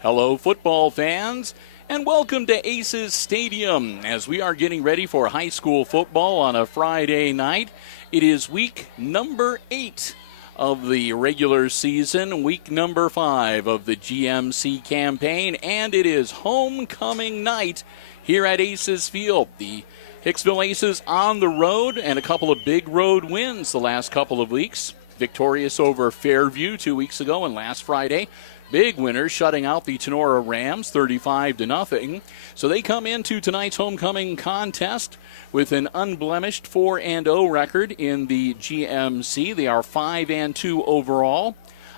Hello, football fans, and welcome to Aces Stadium as we are getting ready for high school football on a Friday night. It is week number 8 of the regular season, week number 5 of the GMC campaign, and it is homecoming night here at Aces Field. The Hicksville Aces on the road and a couple of big road wins the last couple of weeks. Victorious over Fairview 2 weeks ago and last Friday. Big winners, shutting out the Tenora Rams 35-0. So they come into tonight's homecoming contest with an unblemished 4-0 record in the GMC. They are 5-2 overall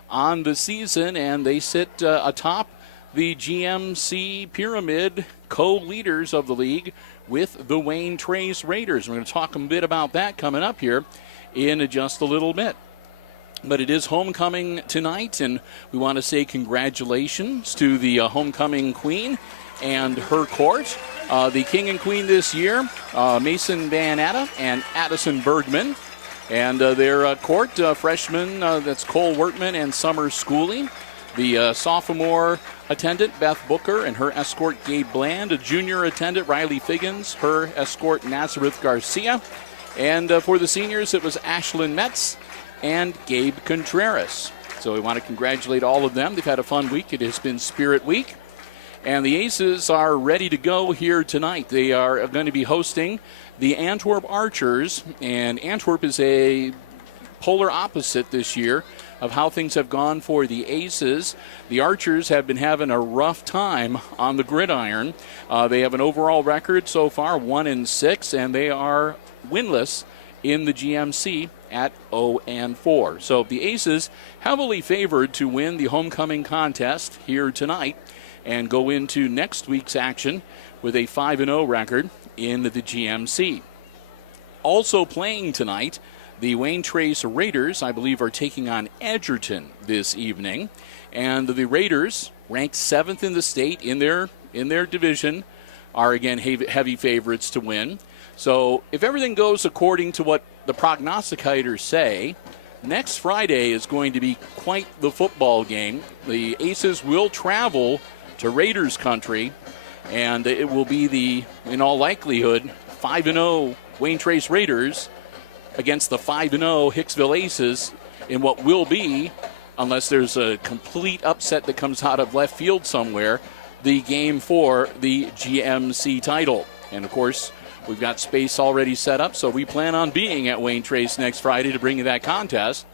on the season, and they sit atop the GMC pyramid co-leaders of the league with the Wayne Trace Raiders. We're going to talk a bit about that coming up here in just a little bit. But it is homecoming tonight, and we want to say congratulations to the homecoming queen and her court. The king and queen this year, Mason Van Atta and Addison Bergman. And their court, freshmen, that's Cole Wertman and Summer Schooley. The sophomore attendant, Beth Booker, and her escort, Gabe Bland. A junior attendant, Riley Figgins, her escort, Nazareth Garcia. And for the seniors, it was Ashlyn Metz and Gabe Contreras. So we want to congratulate all of them. They've had a fun week. It has been Spirit Week. And the Aces are ready to go here tonight. They are going to be hosting the Antwerp Archers. And Antwerp is a polar opposite this year of how things have gone for the Aces. The Archers have been having a rough time on the gridiron. They have an overall record so far, 1-6, and they are winless in the GMC at 0-4. So the Aces heavily favored to win the homecoming contest here tonight and go into next week's action with a 5-0 record in the GMC. Also playing tonight, the Wayne Trace Raiders, I believe, are taking on Edgerton this evening. And the Raiders, ranked 7th in the state in their division, are again heavy favorites to win. So if everything goes according to what the prognosticators say, next Friday is going to be quite the football game. The Aces will travel to Raiders country, and it will be in all likelihood, 5-0 Wayne Trace Raiders against the 5-0 Hicksville Aces in what will be, unless there's a complete upset that comes out of left field somewhere, the game for the GMC title. And of course, we've got space already set up, so we plan on being at Wayne Trace next Friday to bring you that contest.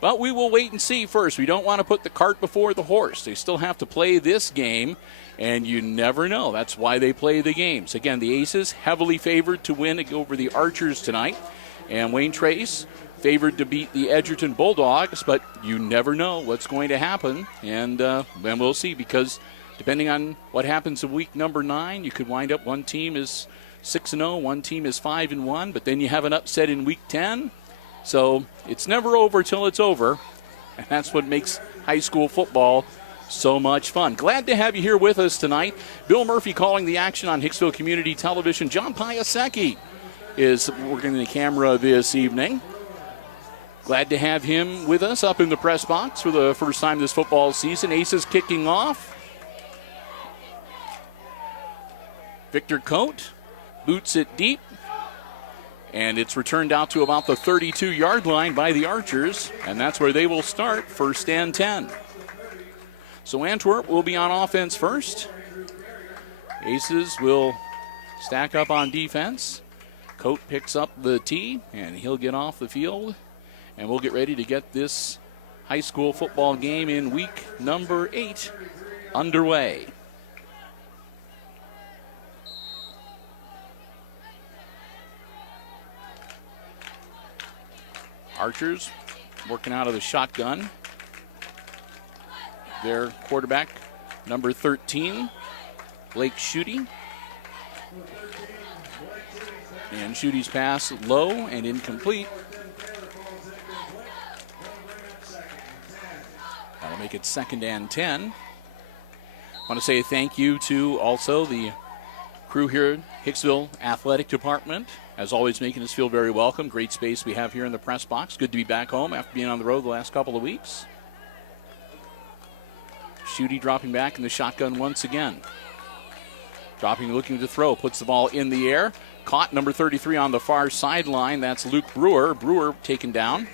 But we will wait and see first. We don't want to put the cart before the horse. They still have to play this game, and you never know. That's why they play the games. Again, the Aces heavily favored to win over the Archers tonight, and Wayne Trace favored to beat the Edgerton Bulldogs, but you never know what's going to happen, and then we'll see, because depending on what happens in week number 9, you could wind up one team is 6-0, one team is 5-1, but then you have an upset in week 10. So it's never over till it's over, and that's what makes high school football so much fun. Glad to have you here with us tonight. Bill Murphy calling the action on Hicksville Community Television. John Piasecki is working the camera this evening. Glad to have him with us up in the press box for the first time this football season. Aces kicking off. Victor Coate boots it deep, and it's returned out to about the 32-yard line by the Archers, and that's where they will start, 1st and 10. So Antwerp will be on offense first. Aces will stack up on defense. Coate picks up the tee, and he'll get off the field, and we'll get ready to get this high school football game in week number 8 underway. Archers working out of the shotgun. Their quarterback, number 13, Blake Schutte. And Schutte's pass low and incomplete. That'll make it 2nd and 10. I want to say thank you to also the crew here at Hicksville Athletic Department. As always, making us feel very welcome. Great space we have here in the press box. Good to be back home after being on the road the last couple of weeks. Schutte dropping back in the shotgun once again. Dropping, looking to throw. Puts the ball in the air. Caught, number 33 on the far sideline. That's Luke Brewer. Brewer taken down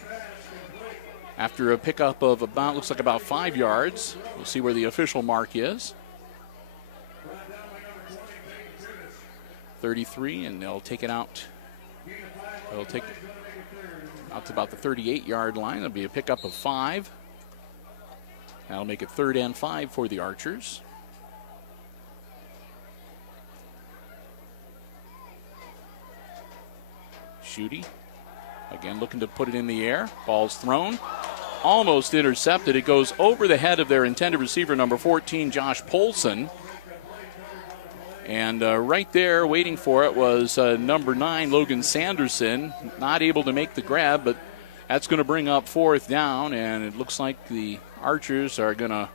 after a pickup of looks like about 5 yards. We'll see where the official mark is. 33, and they'll take it out. They'll take it out to about the 38-yard line. There'll be a pickup of 5. That'll make it 3rd and 5 for the Archers. Schutte, again looking to put it in the air. Ball's thrown. Almost intercepted. It goes over the head of their intended receiver, number 14, Josh Polson. And right there, waiting for it, was number 9, Logan Sanderson. Not able to make the grab, but that's going to bring up 4th down. And it looks like the Archers are going to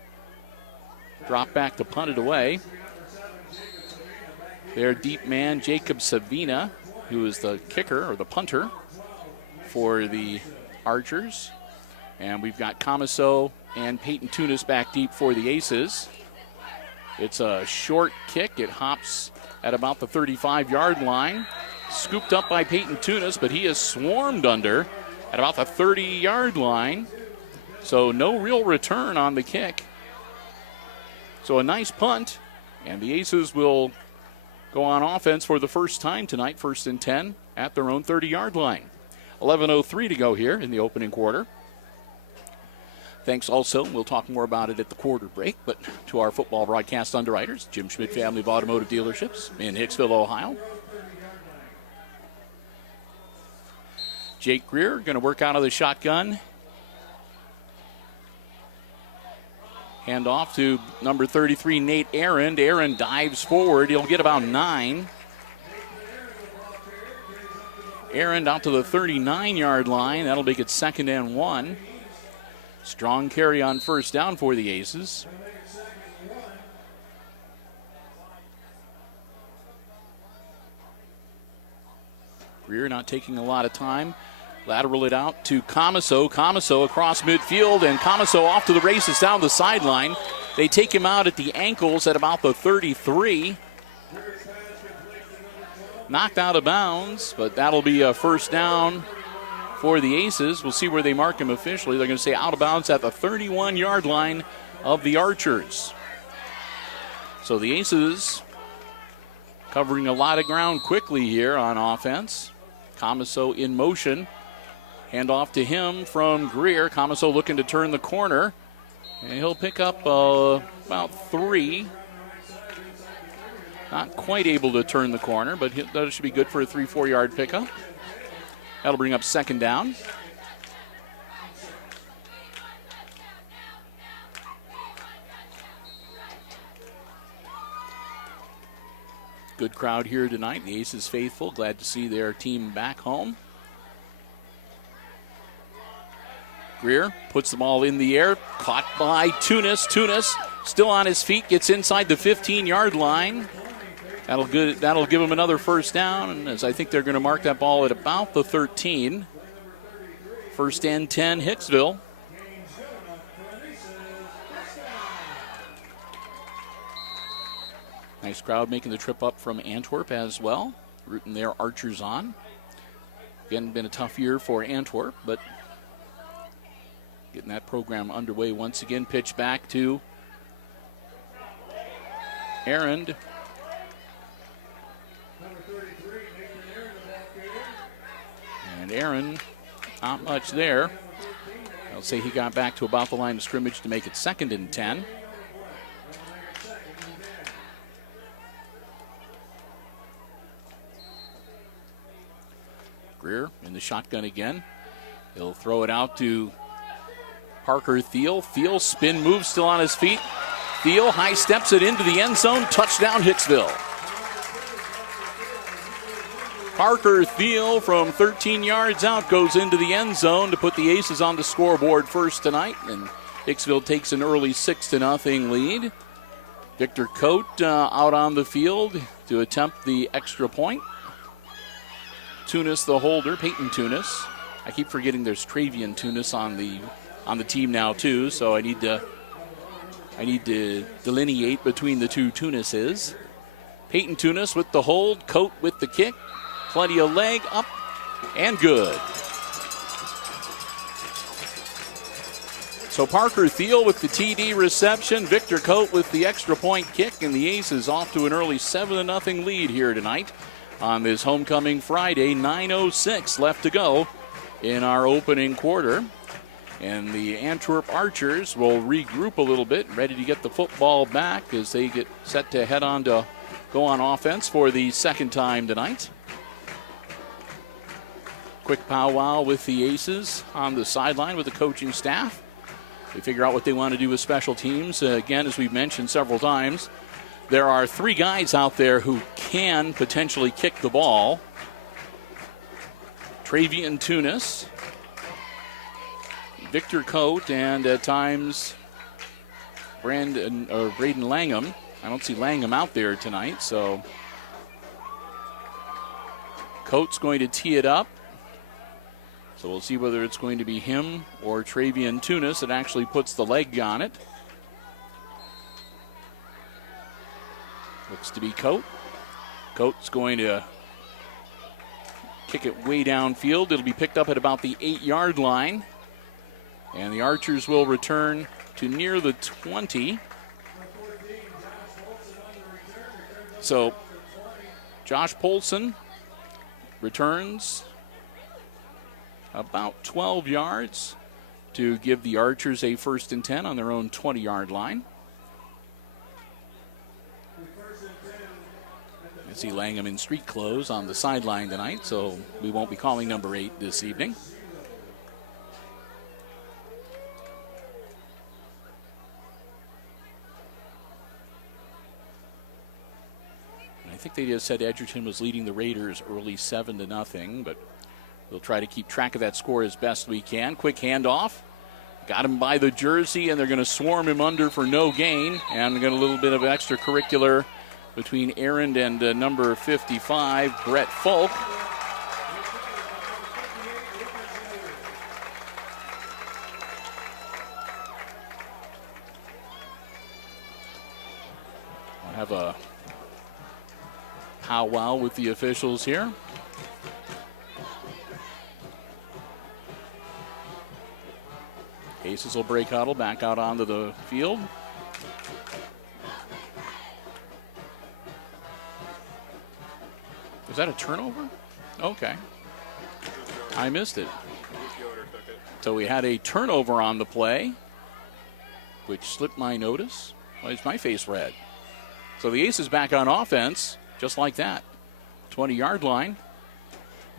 drop back to punt it away. Their deep man, Jacob Savina, who is the kicker or the punter for the Archers. And we've got Camiso and Peyton Tunis back deep for the Aces. It's a short kick. It hops at about the 35-yard line. Scooped up by Peyton Tunis, but he is swarmed under at about the 30-yard line. So no real return on the kick. So a nice punt, and the Aces will go on offense for the first time tonight, 1st and 10 at their own 30-yard line. 11:03 to go here in the opening quarter. Thanks also, we'll talk more about it at the quarter break, but to our football broadcast underwriters, Jim Schmidt Family of Automotive Dealerships in Hicksville, Ohio. Jake Greer going to work out of the shotgun. Hand off to number 33, Nate Aaron. Aaron dives forward. He'll get about 9. Aaron out to the 39-yard line. That'll make it 2nd and 1. Strong carry on 1st down for the Aces. Greer not taking a lot of time. Lateral it out to Camiso. Camiso across midfield, and Camiso off to the races down the sideline. They take him out at the ankles at about the 33. Knocked out of bounds, but that'll be a 1st down for the Aces. We'll see where they mark him officially. They're going to say out of bounds at the 31-yard line of the Archers. So the Aces covering a lot of ground quickly here on offense. Camiso in motion. Hand off to him from Greer. Camiso looking to turn the corner. And he'll pick up about 3. Not quite able to turn the corner, but that should be good for a 3-4 yard pickup. That'll bring up 2nd down. Good crowd here tonight. The Aces faithful. Glad to see their team back home. Greer puts the ball in the air. Caught by Tunis. Tunis still on his feet. Gets inside the 15-yard line. That'll give him another 1st down, as I think they're going to mark that ball at about the 13. 1st and 10, Hicksville. Nice crowd making the trip up from Antwerp as well, rooting their Archers on. Again, been a tough year for Antwerp, but getting that program underway once again. Pitch back to Aaron. And Aaron, not much there. I'll say he got back to about the line of scrimmage to make it 2nd and 10. Greer in the shotgun again. He'll throw it out to Parker Thiel. Thiel spin move, still on his feet. Thiel high steps it into the end zone. Touchdown, Hicksville. Parker Thiel from 13 yards out goes into the end zone to put the Aces on the scoreboard first tonight. And Hicksville takes an early 6-0 lead. Victor Coate out on the field to attempt the extra point. Tunis the holder, Peyton Tunis. I keep forgetting there's Travian Tunis on the team now too, so I need to delineate between the two Tunises. Peyton Tunis with the hold, Coate with the kick. Plenty of leg up and good. So Parker Thiel with the TD reception, Victor Coate with the extra point kick, and the Aces off to an early 7-0 lead here tonight on this homecoming Friday. 9:06 left to go in our opening quarter. And the Antwerp Archers will regroup a little bit, ready to get the football back as they get set to head on to go on offense for the second time tonight. Quick powwow with the Aces on the sideline with the coaching staff. They figure out what they want to do with special teams. Again, as we've mentioned several times, there are 3 guys out there who can potentially kick the ball. Travian Tunis, Victor Coate, and at times Braden Langham. I don't see Langham out there tonight, so Coate's going to tee it up. So we'll see whether it's going to be him or Travian Tunis that actually puts the leg on it. Looks to be Coate. Coate's going to kick it way downfield. It'll be picked up at about the 8-yard line. And the Archers will return to near the 20. So Josh Polson returns about 12 yards to give the Archers a 1st and 10 on their own 20-yard line. You see Langham in street clothes on the sideline tonight, so we won't be calling number 8 this evening. And I think they just said Edgerton was leading the Raiders early 7-0, but we'll try to keep track of that score as best we can. Quick handoff. Got him by the jersey, and they're going to swarm him under for no gain. And we got a little bit of extracurricular between Aaron and number 55, Brett Folk. I'll have a powwow with the officials here. Aces will break huddle, back out onto the field. Was that a turnover? Okay. I missed it. So we had a turnover on the play, which slipped my notice. Why is my face red? So the Aces back on offense, just like that. 20-yard line.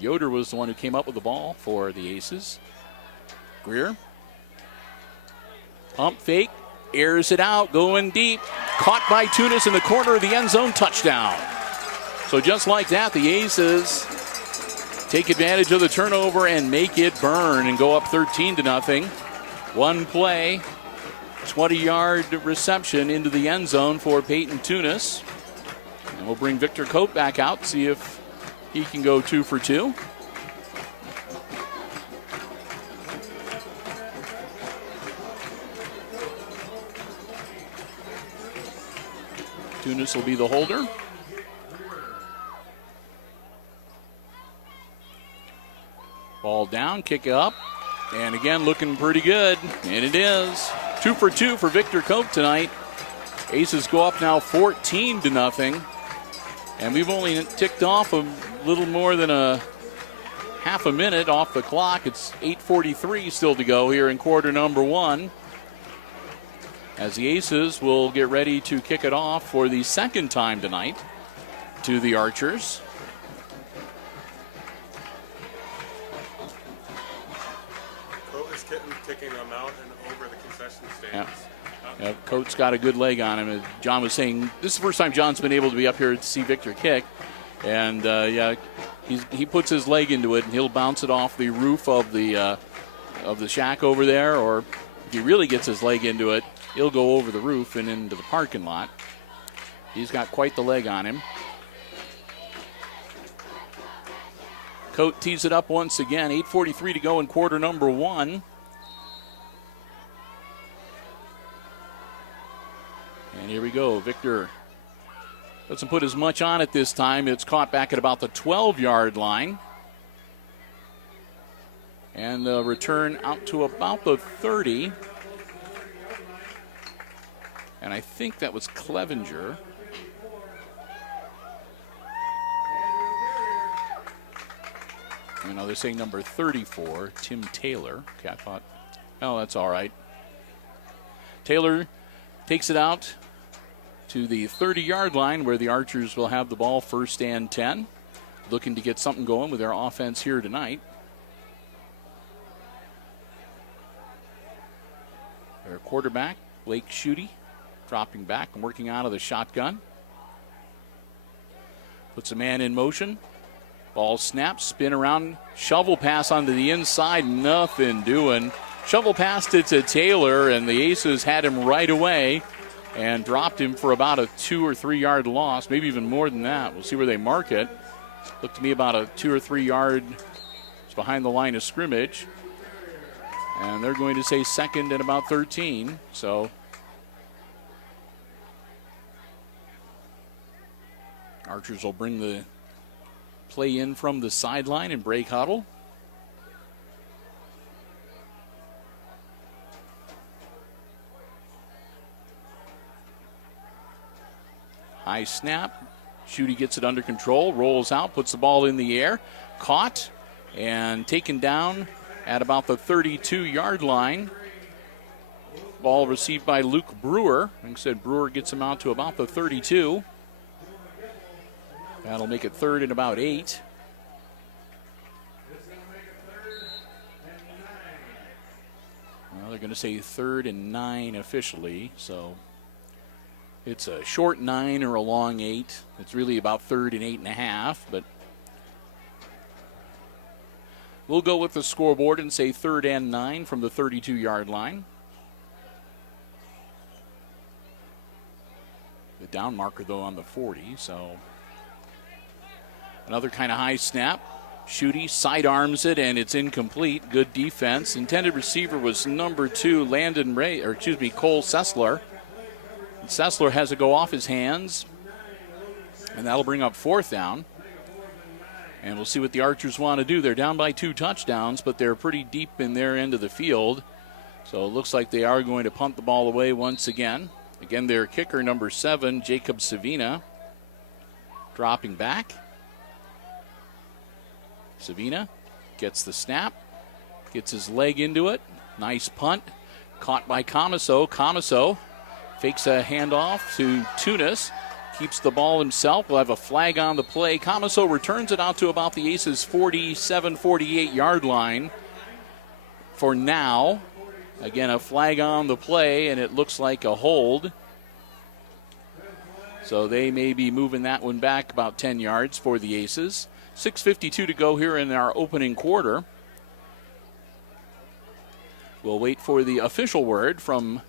Yoder was the one who came up with the ball for the Aces. Greer. Pump fake, airs it out, going deep. Caught by Tunis in the corner of the end zone, touchdown. So just like that, the Aces take advantage of the turnover and make it burn and go up 13-0. One play, 20-yard reception into the end zone for Peyton Tunis. And we'll bring Victor Coate back out, see if he can go 2 for 2. Tunis will be the holder. Ball down, kick up, and again looking pretty good, and it is. 2 for 2 for Victor Coate tonight. Aces go up now 14-0, and we've only ticked off a little more than a half a minute off the clock. It's 8:43 still to go here in quarter number 1. As the Aces will get ready to kick it off for the second time tonight to the Archers. kicking them out and over the concession stands. Yeah, Coates got a good leg on him. As John was saying, this is the first time John's been able to be up here to see Victor kick. And, he puts his leg into it, and he'll bounce it off the roof of the shack over there. Or if he really gets his leg into it, he'll go over the roof and into the parking lot. He's got quite the leg on him. Coate tees it up once again. 8:43 to go in quarter number 1. And here we go. Victor doesn't put as much on it this time. It's caught back at about the 12-yard line. And the return out to about the 30. And I think that was Clevenger. They're saying number 34, Tim Taylor. Okay, I thought, that's all right. Taylor takes it out to the 30-yard line where the Archers will have the ball, first and 10. Looking to get something going with their offense here tonight. Their quarterback, Blake Schutte, dropping back and working out of the shotgun. Puts a man in motion. Ball snaps, spin around, shovel pass onto the inside, nothing doing. Shovel passed it to Taylor, and the Aces had him right away and dropped him for about a 2 or 3 yard loss, maybe even more than that. We'll see where they mark it. Looked to me about a 2 or 3 yard. It's behind the line of scrimmage. And they're going to say second and about 13. So Archers will bring the play in from the sideline and break huddle. High snap. Schutte gets it under control, rolls out, puts the ball in the air. Caught and taken down at about the 32-yard line. Ball received by Luke Brewer. Like I said, Brewer gets him out to about the 32. That'll make it third and about 8. Well, they're going to say third and 9 officially, so it's a short 9 or a long 8. It's really about third and 8.5, but we'll go with the scoreboard and say third and 9 from the 32-yard line. The down marker, though, on the 40, so another kind of high snap. Schutte sidearms it, and it's incomplete. Good defense. Intended receiver was number 2, Cole Sessler. Sessler has to go off his hands, and that'll bring up fourth down. And we'll see what the Archers want to do. They're down by 2 touchdowns, but they're pretty deep in their end of the field. So it looks like they are going to punt the ball away once again. Again, their kicker, number 7, Jacob Savina, dropping back. Savina gets the snap, gets his leg into it. Nice punt. Caught by Comiso. Comiso fakes a handoff to Tunis. Keeps the ball himself. We'll have a flag on the play. Comiso returns it out to about the Aces' 47, 48-yard line for now. Again, a flag on the play, and it looks like a hold. So they may be moving that one back about 10 yards for the Aces. 6:52 to go here in our opening quarter. We'll wait for the official word from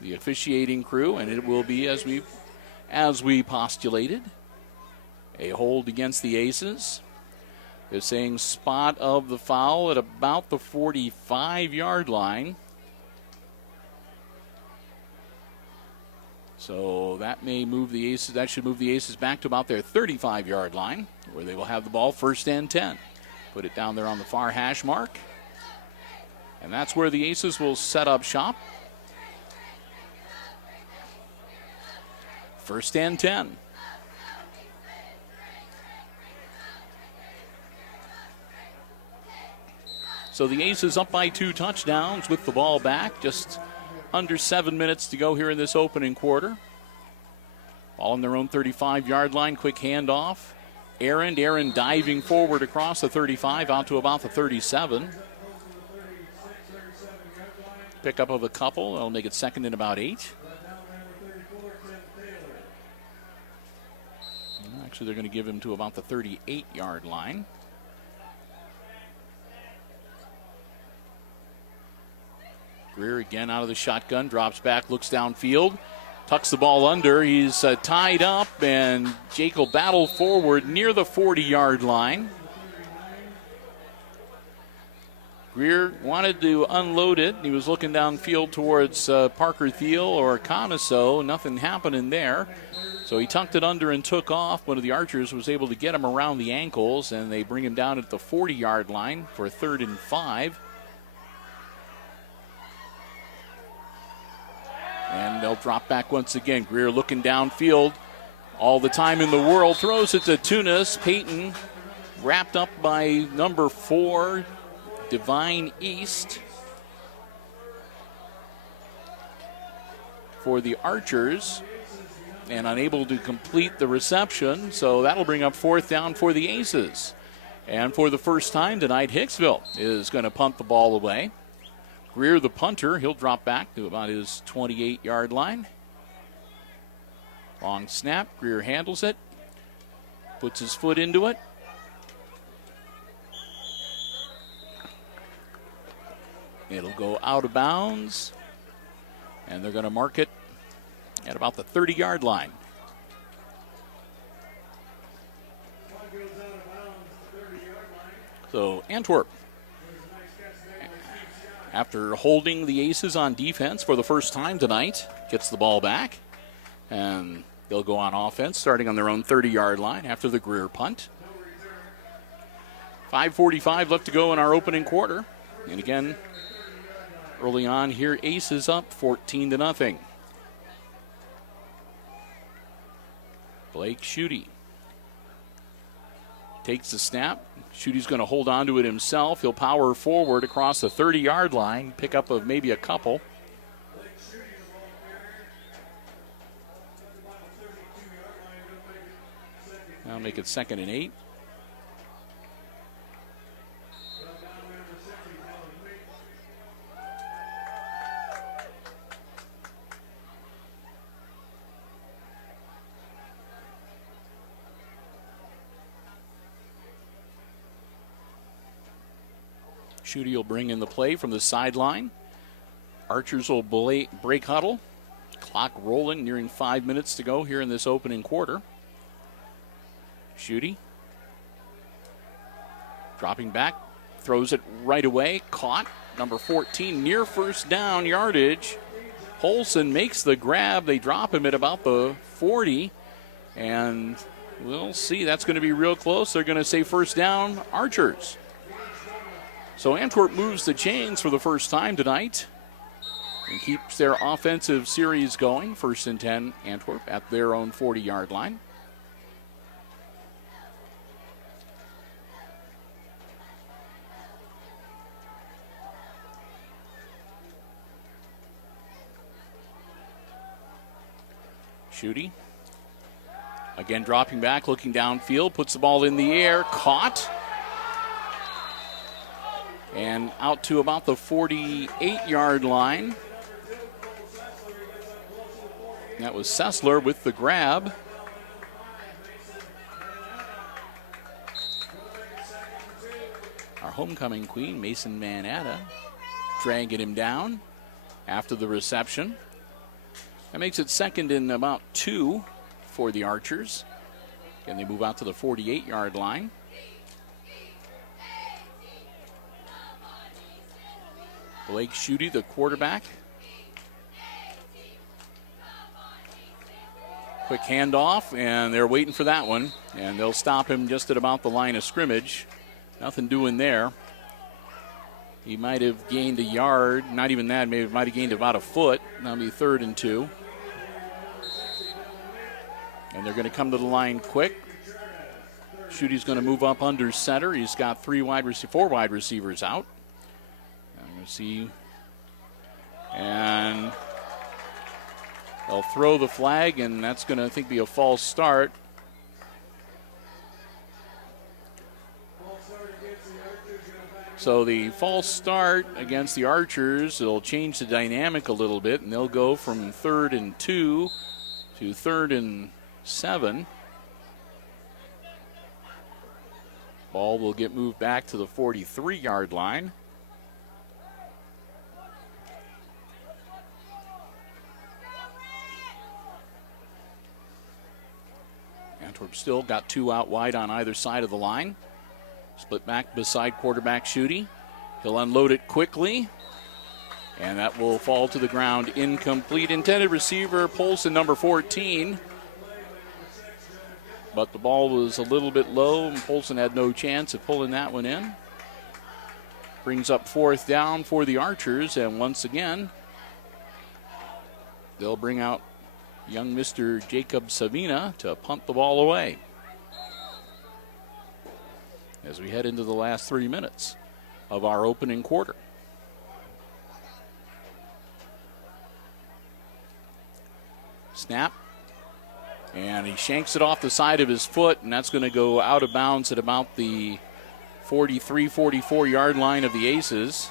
the officiating crew, and it will be as we postulated. A hold against the Aces. They're saying spot of the foul at about the 45-yard line. So that may move the Aces. That should move the Aces back to about their 35-yard line, where they will have the ball first and 10. Put it down there on the far hash mark. And that's where the Aces will set up shop. First and 10. So the Aces up by 2 touchdowns with the ball back. Just under 7 minutes to go here in this opening quarter. Ball on their own 35-yard line. Quick handoff. Aaron diving forward across the 35 out to about the 37. pickup of a couple. That'll make it second and about 8. Actually, they're going to give him to about the 38-yard line. Greer again out of the shotgun, drops back, looks downfield, tucks the ball under. He's tied up, and Jake will battle forward near the 40-yard line. Greer wanted to unload it. He was looking downfield towards Parker Thiel or Comiso. Nothing happening there. So he tucked it under and took off. One of the Archers was able to get him around the ankles, and they bring him down at the 40-yard line for 3rd and 5. And they'll drop back once again. Greer looking downfield all the time in the world. Throws it to Tunis. Peyton wrapped up by number 4, Divine East. For the Archers. And unable to complete the reception. So that'll bring up 4th down for the Aces. And for the first time tonight, Hicksville is going to punt the ball away. Greer, the punter, he'll drop back to about his 28-yard line. Long snap. Greer handles it. Puts his foot into it. It'll go out of bounds. And they're going to mark it at about the 30-yard line. So Antwerp, after holding the Aces on defense for the first time tonight, gets the ball back. And they'll go on offense starting on their own 30-yard line after the Greer punt. 5:45 left to go in our opening quarter. And again, early on here, Aces up 14-0. Blake Schutte takes the snap. Schutte's going to hold on to it himself. He'll power forward across the 30-yard line, pick up of maybe a couple. That'll make it 2nd and 8. Schutte will bring in the play from the sideline. Archers will break huddle. Clock rolling, nearing 5 minutes to go here in this opening quarter. Schutte dropping back, throws it right away. Caught, number 14, near first down yardage. Polson makes the grab. They drop him at about the 40. And we'll see. That's going to be real close. They're going to say first down, Archers. So Antwerp moves the chains for the first time tonight and keeps their offensive series going. 1st and 10, Antwerp at their own 40-yard line. Schutte again dropping back, looking downfield, puts the ball in the air, caught. And out to about the 48-yard line. That was Sessler with the grab. Our homecoming queen, Mason Manata, dragging him down after the reception. That makes it 2nd and about 2 for the Archers. Again, they move out to the 48-yard line. Blake Schutte, the quarterback. Quick handoff, and they're waiting for that one. And they'll stop him just at about the line of scrimmage. Nothing doing there. He might have gained a yard. Not even that. Maybe might have gained about a foot. That'll be 3rd and 2. And they're going to come to the line quick. Schutte's going to move up under center. He's got 4 wide receivers out. See, and they'll throw the flag, and that's going to, I think, be a false start. So the false start against the Archers, it'll change the dynamic a little bit, and they'll go from 3rd and 2 to 3rd and 7. Ball will get moved back to the 43-yard line. Antwerp still got 2 out wide on either side of the line. Split back beside quarterback Schutte. He'll unload it quickly, and that will fall to the ground incomplete. Intended receiver, Polson, number 14. But the ball was a little bit low, and Polson had no chance of pulling that one in. Brings up 4th down for the Archers, and once again, they'll bring out young Mr. Jacob Savina to punt the ball away as we head into the last 3 minutes of our opening quarter. Snap. And he shanks it off the side of his foot, and that's going to go out of bounds at about the 43, 44-yard line of the Aces.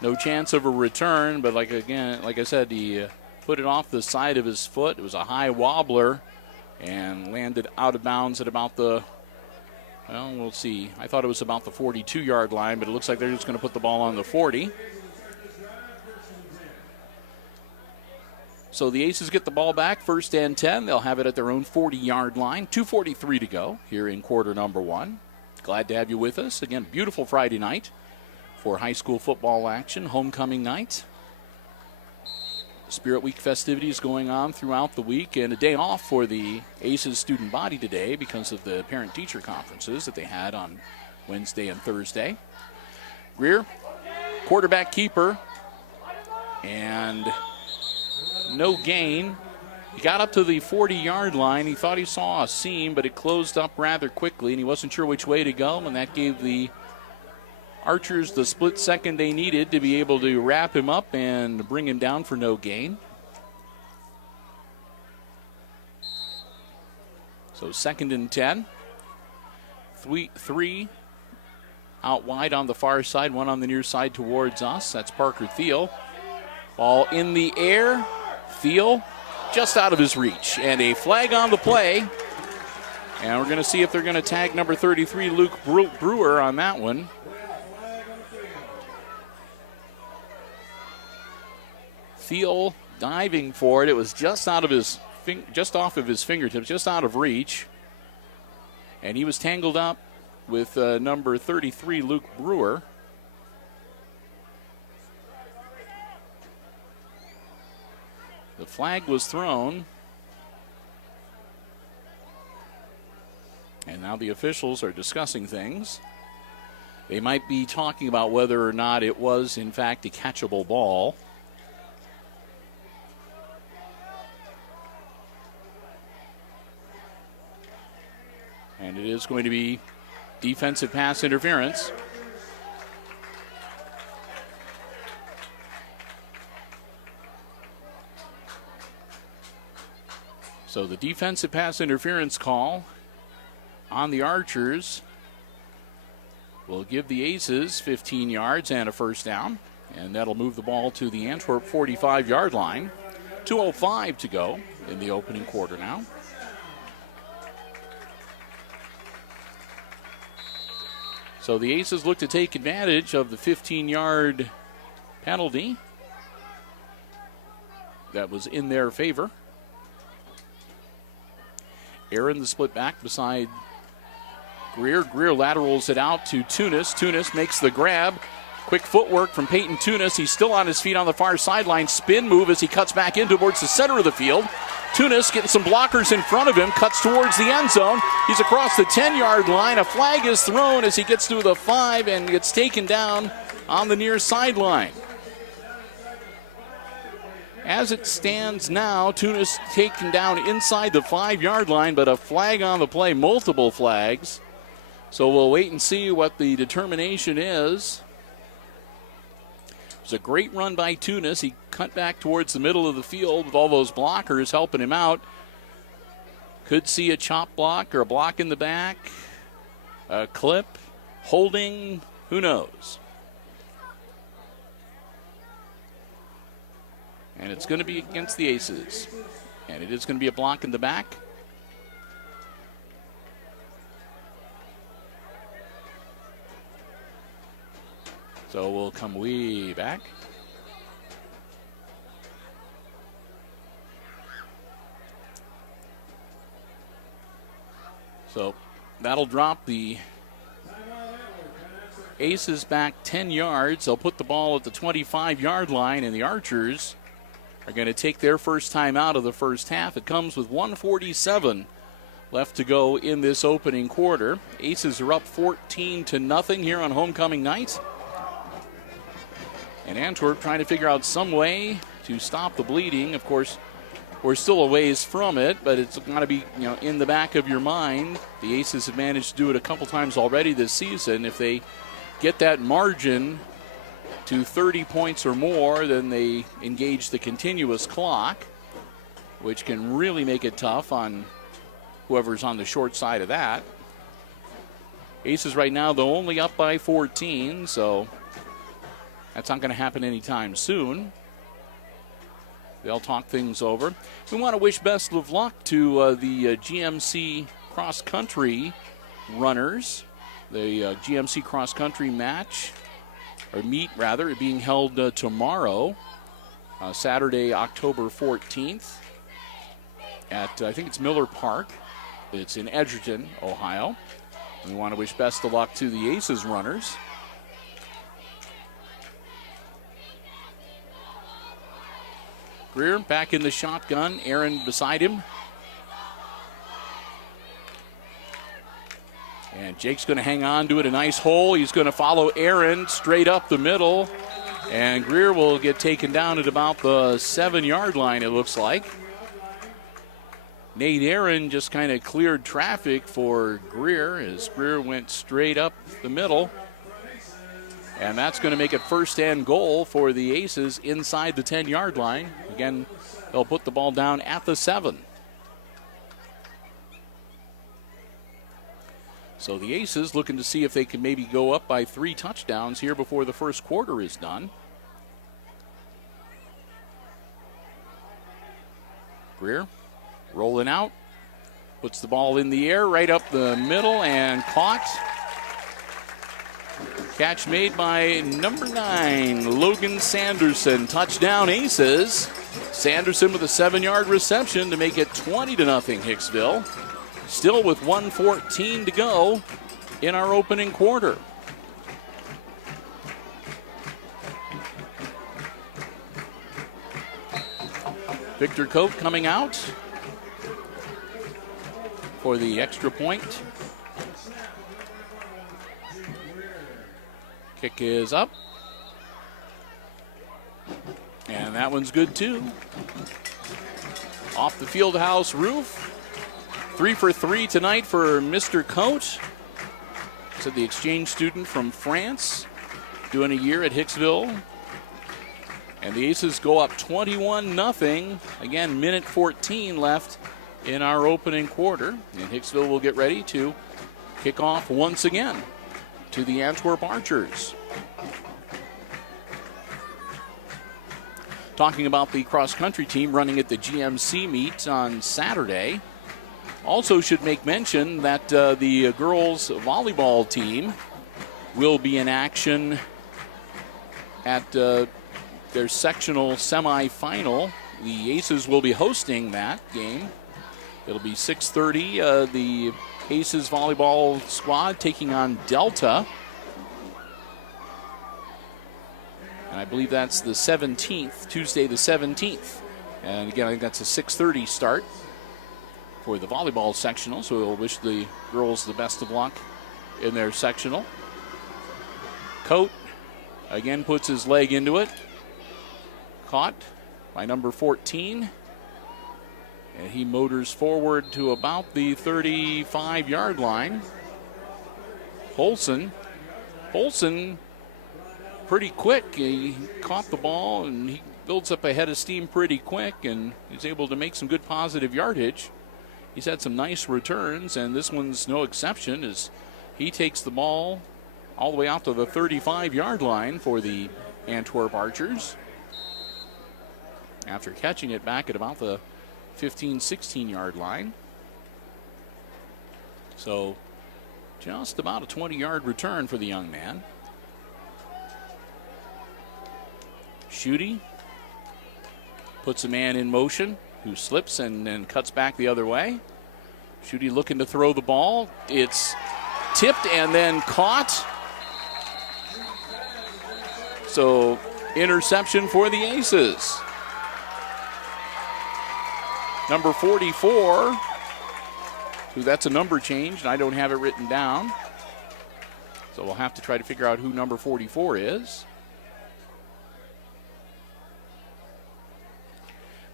No chance of a return, but like I said, he put it off the side of his foot. It was a high wobbler and landed out of bounds at about the, well, we'll see. I thought it was about the 42-yard line, but it looks like they're just going to put the ball on the 40. So the Aces get the ball back, 1st and 10. They'll have it at their own 40-yard line. 2:43 to go here in quarter number 1. Glad to have you with us. Again, beautiful Friday night for high school football action, homecoming night. Spirit Week festivities going on throughout the week, and a day off for the Aces student body today because of the parent-teacher conferences that they had on Wednesday and Thursday. Greer, quarterback keeper, and no gain. He got up to the 40-yard line. He thought he saw a seam, but it closed up rather quickly, and he wasn't sure which way to go, and that gave the Archers the split second they needed to be able to wrap him up and bring him down for no gain. So 2nd and 10. Three out wide on the far side, 1 on the near side towards us. That's Parker Thiel. Ball in the air. Thiel just out of his reach, and a flag on the play. And we're going to see if they're going to tag number 33, Luke Brewer, on that one. Thiel diving for it. It was just off of his fingertips, just out of reach. And he was tangled up with number 33, Luke Brewer. The flag was thrown. And now the officials are discussing things. They might be talking about whether or not it was, in fact, a catchable ball. And it is going to be defensive pass interference. So the defensive pass interference call on the Archers will give the Aces 15 yards and a 1st down, and that'll move the ball to the Antwerp 45-yard line. 2:05 to go in the opening quarter now. So the Aces look to take advantage of the 15-yard penalty that was in their favor. Aaron, the split back beside Greer. Greer laterals it out to Tunis. Tunis makes the grab. Quick footwork from Peyton Tunis. He's still on his feet on the far sideline. Spin move as he cuts back in towards the center of the field. Tunis getting some blockers in front of him. Cuts towards the end zone. He's across the 10-yard line. A flag is thrown as he gets to the 5 and gets taken down on the near sideline. As it stands now, Tunis taken down inside the 5-yard line, but a flag on the play, multiple flags. So we'll wait and see what the determination is. It was a great run by Tunis. He cut back towards the middle of the field with all those blockers helping him out. Could see a chop block or a block in the back, a clip. Holding, who knows? And it's going to be against the Aces. And it is going to be a block in the back. So we'll come way back. So that'll drop the Aces back 10 yards. They'll put the ball at the 25-yard line, and the Archers are going to take their first time out of the first half. It comes with 1:47 left to go in this opening quarter. Aces are up 14-0 here on homecoming night. And Antwerp trying to figure out some way to stop the bleeding. Of course, we're still a ways from it, but it's got to be, in the back of your mind. The Aces have managed to do it a couple times already this season. If they get that margin to 30 points or more, then they engage the continuous clock, which can really make it tough on whoever's on the short side of that. Aces right now, though, only up by 14, so that's not going to happen anytime soon. They'll talk things over. We want to wish best of luck to the GMC cross-country runners. The GMC cross-country meet being held tomorrow, Saturday, October 14th, at, I think it's Miller Park. It's in Edgerton, Ohio. We want to wish best of luck to the Aces runners. Greer back in the shotgun. Aaron beside him. And Jake's going to hang on to it. A nice hole. He's going to follow Aaron straight up the middle. And Greer will get taken down at about the 7-yard line, it looks like. Nate Aaron just kind of cleared traffic for Greer as Greer went straight up the middle. And that's going to make it first and goal for the Aces inside the 10-yard line. Again, they'll put the ball down at the 7. So the Aces looking to see if they can maybe go up by 3 touchdowns here before the first quarter is done. Greer rolling out, puts the ball in the air right up the middle and caught. Catch made by number 9, Logan Sanderson. Touchdown Aces. Sanderson with a 7-yard reception to make it 20-0 Hicksville. Still with 1:14 to go in our opening quarter. Victor Coate coming out for the extra point. Kick is up. And that one's good too. Off the field house roof. 3 for 3 tonight for Mr. Coate. So the exchange student from France doing a year at Hicksville. And the Aces go up 21-0. Again, minute 14 left in our opening quarter. And Hicksville will get ready to kick off once again to the Antwerp Archers. Talking about the cross-country team running at the GMC meet on Saturday. Also should make mention that the girls volleyball team will be in action at their sectional semifinal. The Aces will be hosting that game. It'll be 6:30. The Aces volleyball squad taking on Delta. And I believe that's the 17th, Tuesday the 17th. And again, I think that's a 6:30 start for the volleyball sectional. So we'll wish the girls the best of luck in their sectional. Coate again puts his leg into it. Caught by number 14. And he motors forward to about the 35-yard line. Holson pretty quick. He caught the ball and he builds up a head of steam pretty quick and he's able to make some good positive yardage. He's had some nice returns and this one's no exception as he takes the ball all the way out to the 35-yard line for the Antwerp Archers, after catching it back at about the 15, 16-yard line. So just about a 20-yard return for the young man. Schutte puts a man in motion who slips and then cuts back the other way. Schutte looking to throw the ball. It's tipped and then caught. So interception for the Aces. Number 44, that's a number change, and I don't have it written down. So we'll have to try to figure out who number 44 is.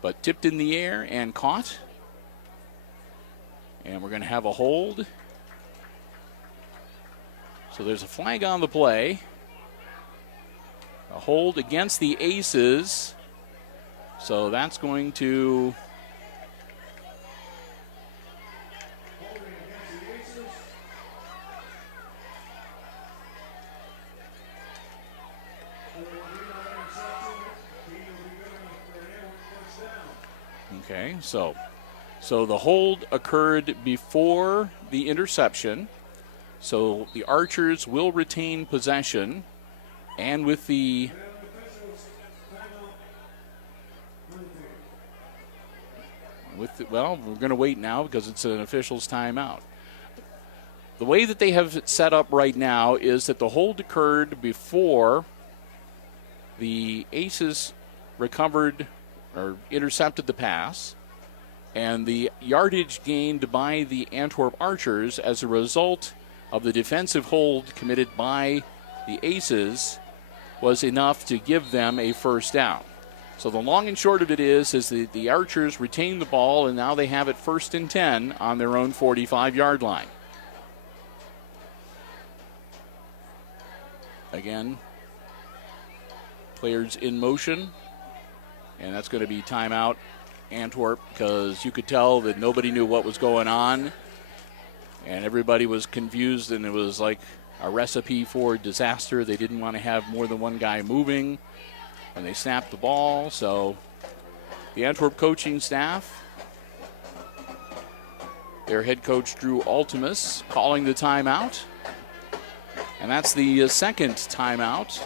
But tipped in the air and caught. And we're going to have a hold. So there's a flag on the play. A hold against the Aces. So that's going to... Okay, so the hold occurred before the interception. So the Archers will retain possession. And with the well, we're going to wait now because it's an official's timeout. The way that they have it set up right now is that the hold occurred before the Aces recovered or intercepted the pass, and the yardage gained by the Antwerp Archers as a result of the defensive hold committed by the Aces was enough to give them a first down. So the long and short of it is that the Archers retain the ball, and now they have it 1st and 10 on their own 45-yard line. Again, players in motion, and that's going to be timeout Antwerp, because you could tell that nobody knew what was going on, and everybody was confused, and it was like a recipe for disaster. They didn't want to have more than one guy moving, and they snapped the ball. So the Antwerp coaching staff, their head coach Drew Altimus calling the timeout, and that's the second timeout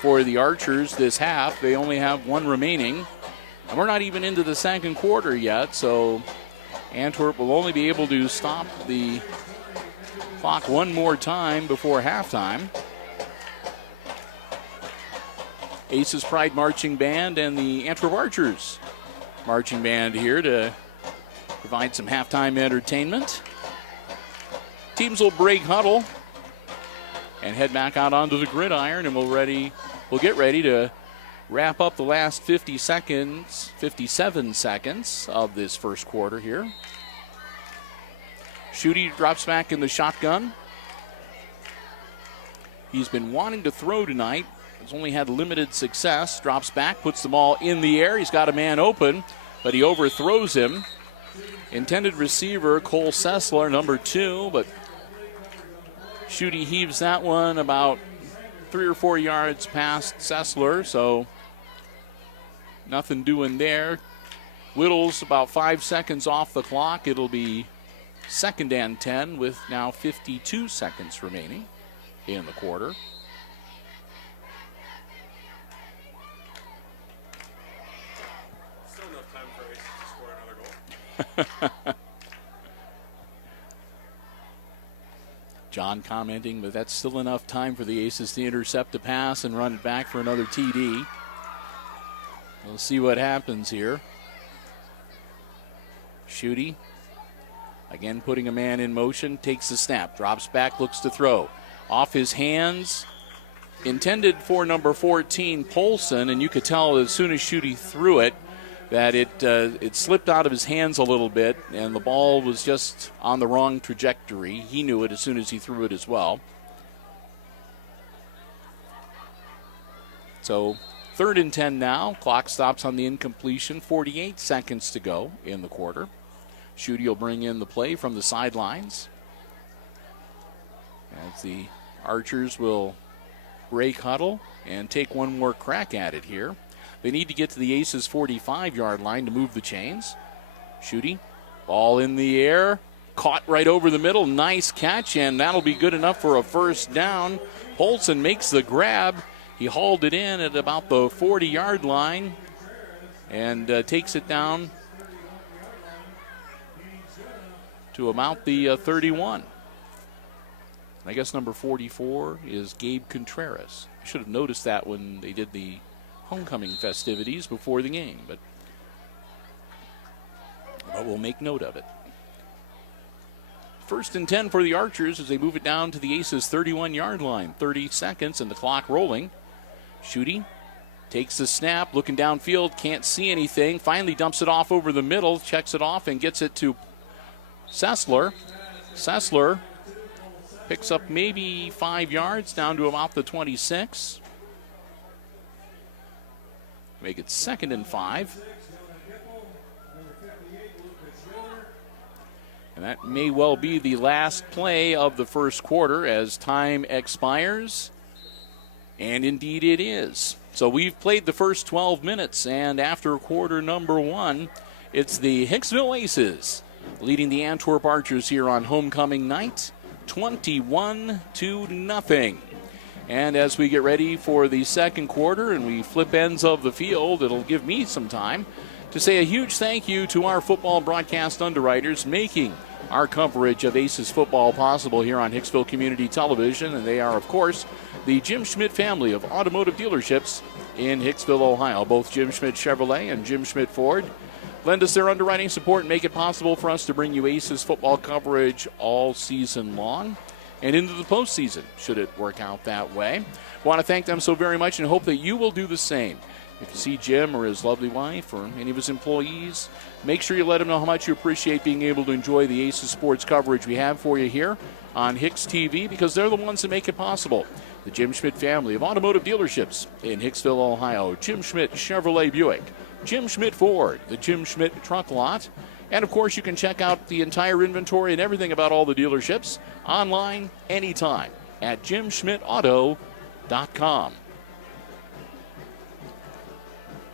for the Archers this half. They only have one remaining, and we're not even into the second quarter yet, so Antwerp will only be able to stop the clock one more time before halftime. Aces Pride Marching Band and the Antwerp Archers Marching Band here to provide some halftime entertainment. Teams will break huddle and head back out onto the gridiron, and we'll get ready to wrap up the last 57 seconds of this first quarter here. Schutte drops back in the shotgun. He's been wanting to throw tonight. He's only had limited success. Drops back, puts the ball in the air. He's got a man open, but he overthrows him. Intended receiver, Cole Sessler, number 2, but Schutte heaves that one about 3 or 4 yards past Sessler, so nothing doing there. Whittles about 5 seconds off the clock. It'll be 2nd and 10 with now 52 seconds remaining in the quarter. Still enough time for Aces to score another goal. John commenting, but that's still enough time for the Aces to intercept a pass and run it back for another TD. We'll see what happens here. Schutte, again putting a man in motion, takes the snap, drops back, looks to throw. Off his hands, intended for number 14, Polson, and you could tell as soon as Schutte threw it that it slipped out of his hands a little bit, and the ball was just on the wrong trajectory. He knew it as soon as he threw it as well. So 3rd and 10 now. Clock stops on the incompletion. 48 seconds to go in the quarter. Schutte will bring in the play from the sidelines as the Archers will break huddle and take one more crack at it here. They need to get to the Aces 45-yard line to move the chains. Schutte, ball in the air, caught right over the middle. Nice catch, and that'll be good enough for a first down. Polson makes the grab. He hauled it in at about the 40-yard line and takes it down to about the 31. I guess number 44 is Gabe Contreras. I should have noticed that when they did the homecoming festivities before the game, but we'll make note of it. 1st and 10 for the Archers as they move it down to the Aces 31-yard line. 30 seconds and the clock rolling. Schutte takes the snap, looking downfield, can't see anything. Finally dumps it off over the middle, checks it off and gets it to Sessler. Sessler picks up maybe 5 yards down to about the 26. Make it 2nd and 5. And that may well be the last play of the first quarter as time expires. And indeed it is. So we've played the first 12 minutes, and after quarter number 1, it's the Hicksville Aces leading the Antwerp Archers here on homecoming night, 21-0. And as we get ready for the second quarter and we flip ends of the field, it'll give me some time to say a huge thank you to our football broadcast underwriters making our coverage of Aces football possible here on Hicksville Community Television. And they are, of course, the Jim Schmidt family of automotive dealerships in Hicksville, Ohio. Both Jim Schmidt Chevrolet and Jim Schmidt Ford lend us their underwriting support and make it possible for us to bring you Aces football coverage all season long and into the postseason, should it work out that way. Want to thank them so very much and hope that you will do the same. If you see Jim or his lovely wife or any of his employees, make sure you let them know how much you appreciate being able to enjoy the Aces sports coverage we have for you here on HIX-TV, because they're the ones that make it possible. The Jim Schmidt family of automotive dealerships in Hicksville, Ohio. Jim Schmidt Chevrolet Buick, Jim Schmidt Ford, the Jim Schmidt Truck Lot. And, of course, you can check out the entire inventory and everything about all the dealerships online anytime at jimschmidtauto.com.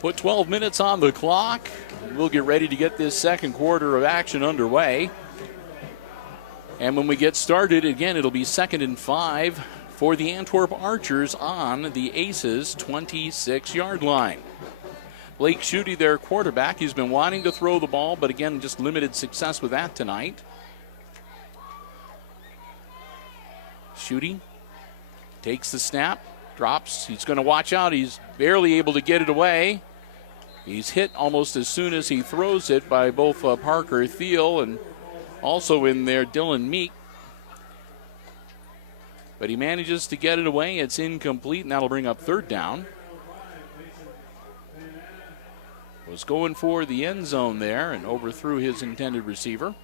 Put 12 minutes on the clock. We'll get ready to get this second quarter of action underway. And when we get started, again, it'll be 2nd and 5 for the Antwerp Archers on the Aces 26-yard line. Blake Schutte, their quarterback, he's been wanting to throw the ball, but again, just limited success with that tonight. Schutte takes the snap, drops. He's going to watch out. He's barely able to get it away. He's hit almost as soon as he throws it by both Parker Thiel and also in there Dylan Meek. But he manages to get it away. It's incomplete, and that'll bring up 3rd down. Was going for the end zone there and overthrew his intended receiver.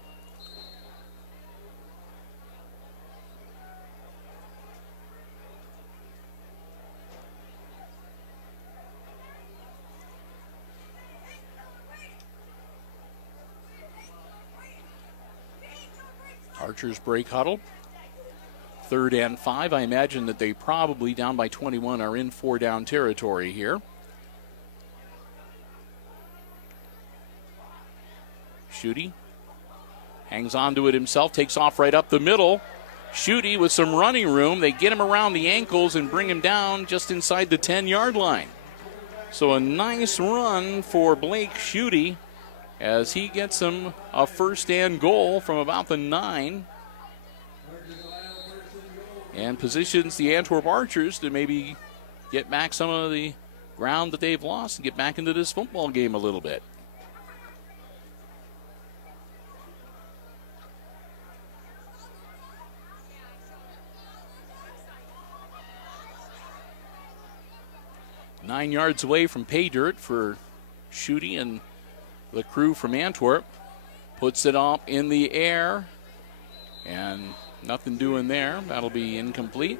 Archers break huddle. 3rd and 5. I imagine that they probably, down by 21, are in 4-down territory here. Schutte hangs on to it himself, takes off right up the middle. Schutte with some running room. They get him around the ankles and bring him down just inside the 10-yard line. So a nice run for Blake Schutte as he gets him a 1st and goal from about the 9. And positions the Antwerp Archers to maybe get back some of the ground that they've lost and get back into this football game a little bit. Nine yards away from pay dirt for Schutte and the crew from Antwerp. Puts it up in the air, and nothing doing there. That'll be incomplete.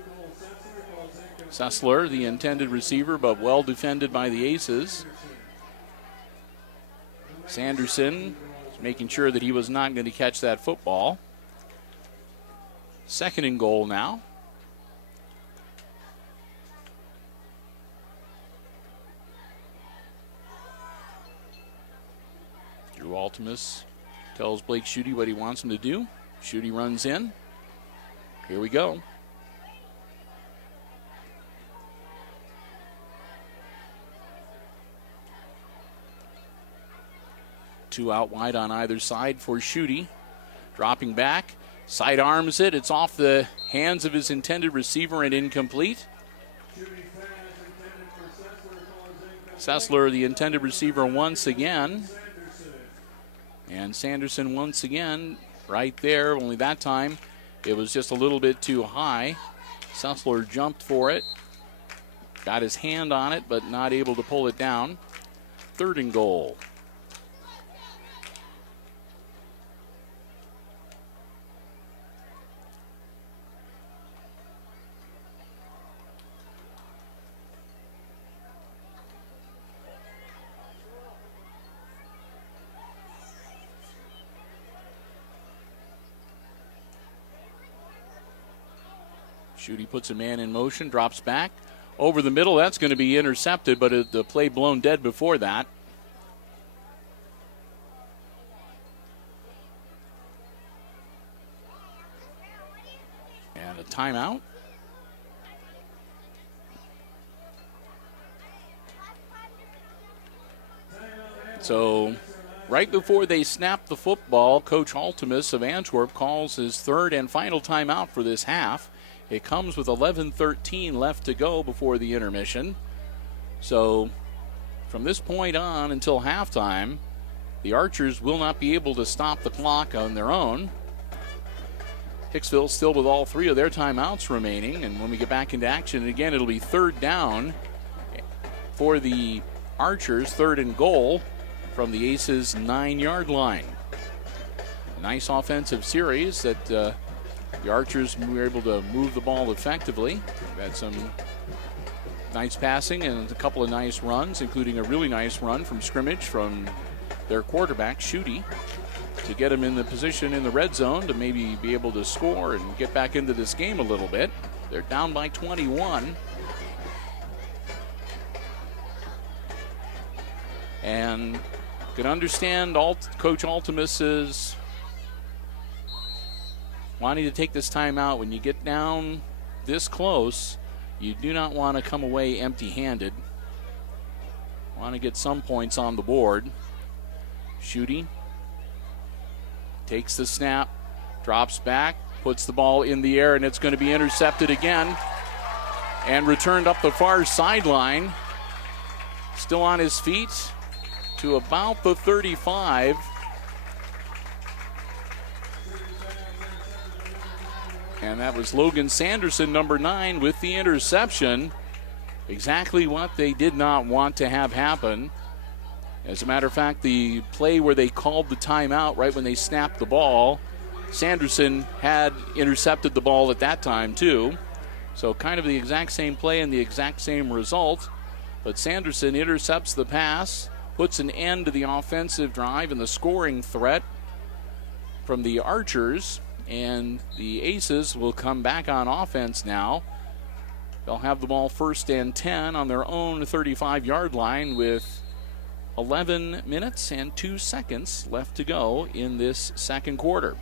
Sessler, the intended receiver, but well defended by the Aces. Sanderson making sure that he was not going to catch that football. 2nd and goal now. Drew Altimus tells Blake Schutte what he wants him to do. Schutte runs in. Here we go. Two out wide on either side for Schutte. Dropping back, sidearms it. It's off the hands of his intended receiver and incomplete. Sessler, the intended receiver, once again. And Sanderson once again right there, only that time it was just a little bit too high. Sessler jumped for it. Got his hand on it, but not able to pull it down. 3rd and goal. Schutte puts a man in motion, drops back. Over the middle, that's going to be intercepted, but the play blown dead before that. And a timeout. So right before they snap the football, Coach Altimus of Antwerp calls his 3rd and final timeout for this half. It comes with 11:13 left to go before the intermission. So from this point on until halftime, the Archers will not be able to stop the clock on their own. Hicksville still with all 3 of their timeouts remaining, and when we get back into action again, it'll be 3rd down for the Archers, 3rd and goal from the Aces' 9-yard line. A nice offensive series that the Archers were able to move the ball effectively. We've had some nice passing and a couple of nice runs, including a really nice run from scrimmage from their quarterback, Schutte, to get him in the position in the red zone to maybe be able to score and get back into this game a little bit. They're down by 21. And can understand Coach Altimus's wanting to take this time out. When you get down this close, you do not want to come away empty-handed. Want to get some points on the board. Schutte takes the snap, drops back, puts the ball in the air, and it's going to be intercepted again and returned up the far sideline. Still on his feet to about the 35. And that was Logan Sanderson, number 9, with the interception. Exactly what they did not want to have happen. As a matter of fact, the play where they called the timeout right when they snapped the ball, Sanderson had intercepted the ball at that time too. So kind of the exact same play and the exact same result. But Sanderson intercepts the pass, puts an end to the offensive drive and the scoring threat from the Archers. And the Aces will come back on offense now. They'll have the ball 1st and 10 on their own 35-yard line with 11 minutes and 2 seconds left to go in this second quarter.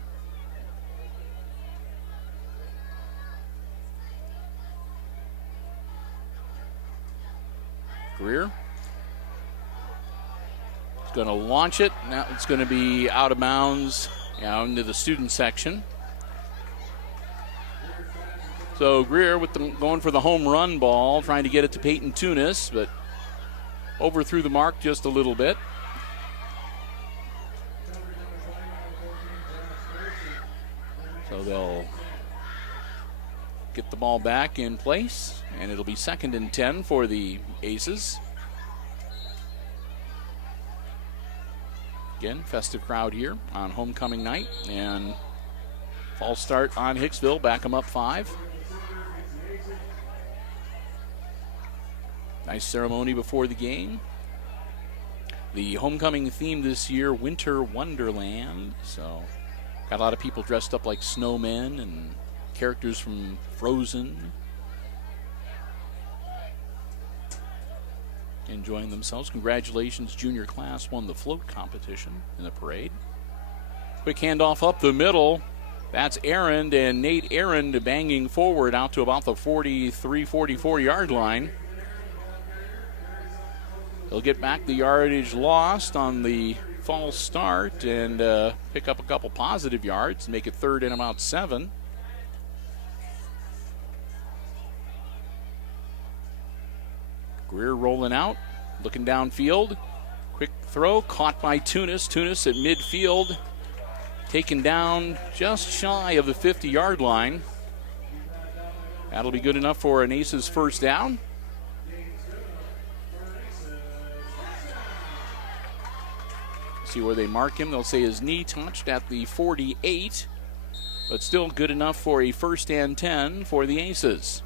Greer is going to launch it. Now it's going to be out of bounds into the student section. So Greer with them going for the home run ball, trying to get it to Peyton Tunis, but overthrew the mark just a little bit. So they'll get the ball back in place, and it'll be 2nd and 10 for the Aces. Again, festive crowd here on homecoming night, and false start on Hicksville, back them up 5. Nice ceremony before the game. The homecoming theme this year, Winter Wonderland. So got a lot of people dressed up like snowmen and characters from Frozen. enjoying themselves. Congratulations, junior class won the float competition in the parade. Quick handoff up the middle. That's Aaron, and Nate Aaron banging forward out to about the 43, 44-yard line. He'll get back the yardage lost on the false start and pick up a couple positive yards, make it third and about 7. Greer rolling out, looking downfield. Quick throw, caught by Tunis. Tunis at midfield, taken down just shy of the 50-yard line. That'll be good enough for an Aces first down. See where they mark him. They'll say his knee touched at the 48, but still good enough for a first and 10 for the Aces.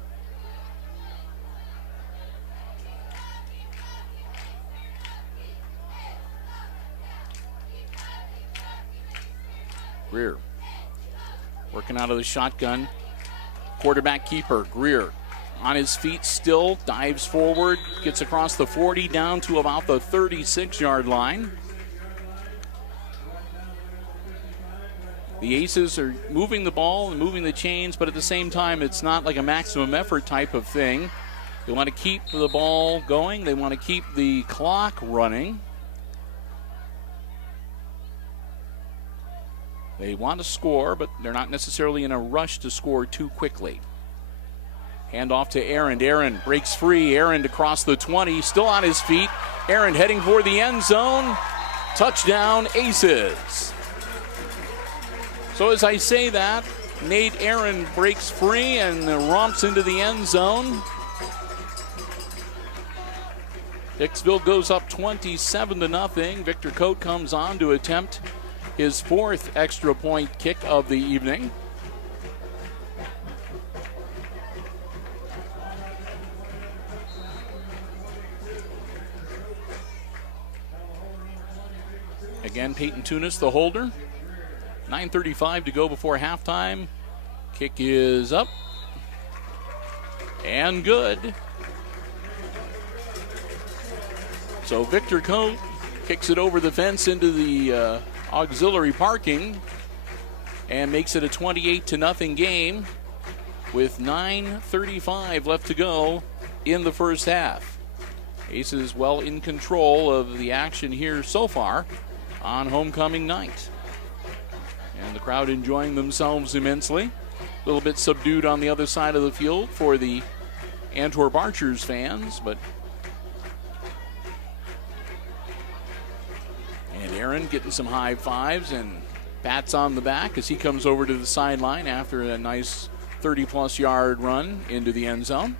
Greer working out of the shotgun. Quarterback keeper, Greer, on his feet still, dives forward, gets across the 40 down to about the 36-yard line. The Aces are moving the ball and moving the chains, but at the same time, it's not like a maximum effort type of thing. They want to keep the ball going. They want to keep the clock running. They want to score, but they're not necessarily in a rush to score too quickly. Hand off to Aaron. Aaron breaks free. Aaron across the 20, still on his feet. Aaron heading for the end zone. Touchdown, Aces. So as I say that, Nate Aaron breaks free and romps into the end zone. Hicksville goes up 27-0. Victor Coate comes on to attempt his 4th extra point kick of the evening. Again, Peyton Tunis, the holder. 9:35 to go before halftime. Kick is up and good. So Victor Coate kicks it over the fence into the auxiliary parking and makes it a 28-0 game with 9:35 left to go in the first half. Aces well in control of the action here so far on homecoming night. And the crowd enjoying themselves immensely. A little bit subdued on the other side of the field for the Antwerp Archers fans, but and Aaron getting some high fives and pats on the back as he comes over to the sideline after a nice 30-plus yard run into the end zone.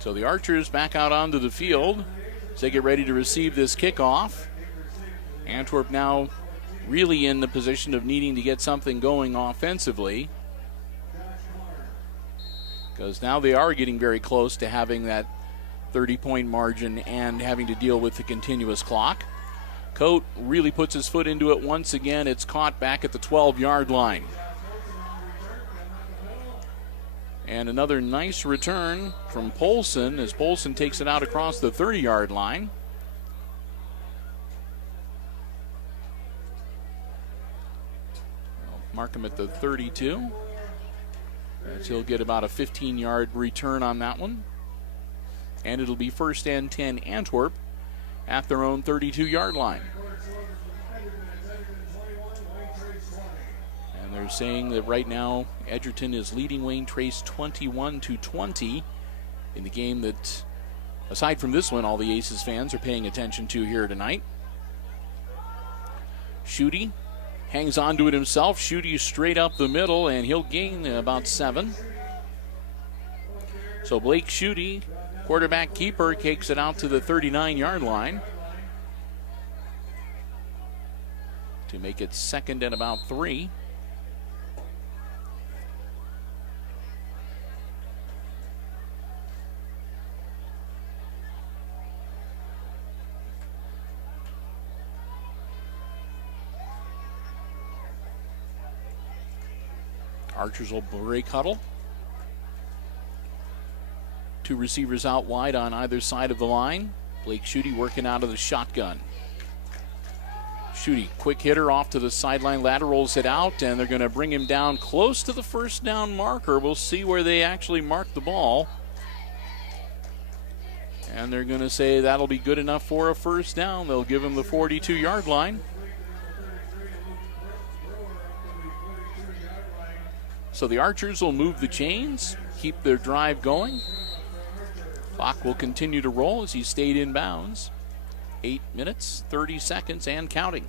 So the Archers back out onto the field as they get ready to receive this kickoff. Antwerp now really in the position of needing to get something going offensively, because now they are getting very close to having that 30-point margin and having to deal with the continuous clock. Coate really puts his foot into it once again. It's caught back at the 12-yard line. And another nice return from Polson as Polson takes it out across the 30-yard line. Mark him at the 32. As he'll get about a 15-yard return on that one. And it'll be first and 10 Antwerp at their own 32-yard line. And they're saying that right now Edgerton is leading Wayne Trace 21-20 in the game that, aside from this one, all the Aces fans are paying attention to here tonight. Schutte hangs on to it himself. Schutte straight up the middle, and he'll gain about 7. So Blake Schutte, quarterback keeper, takes it out to the 39-yard line to make it second and about 3. Archers will break huddle. 2 receivers out wide on either side of the line. Blake Schutte working out of the shotgun. Schutte, quick hitter off to the sideline, laterals it out, and they're going to bring him down close to the first down marker. We'll see where they actually mark the ball. And they're going to say that'll be good enough for a first down. They'll give him the 42-yard line. So the Archers will move the chains, keep their drive going. Clock will continue to roll as he stayed in bounds. 8 minutes, 30 seconds, and counting.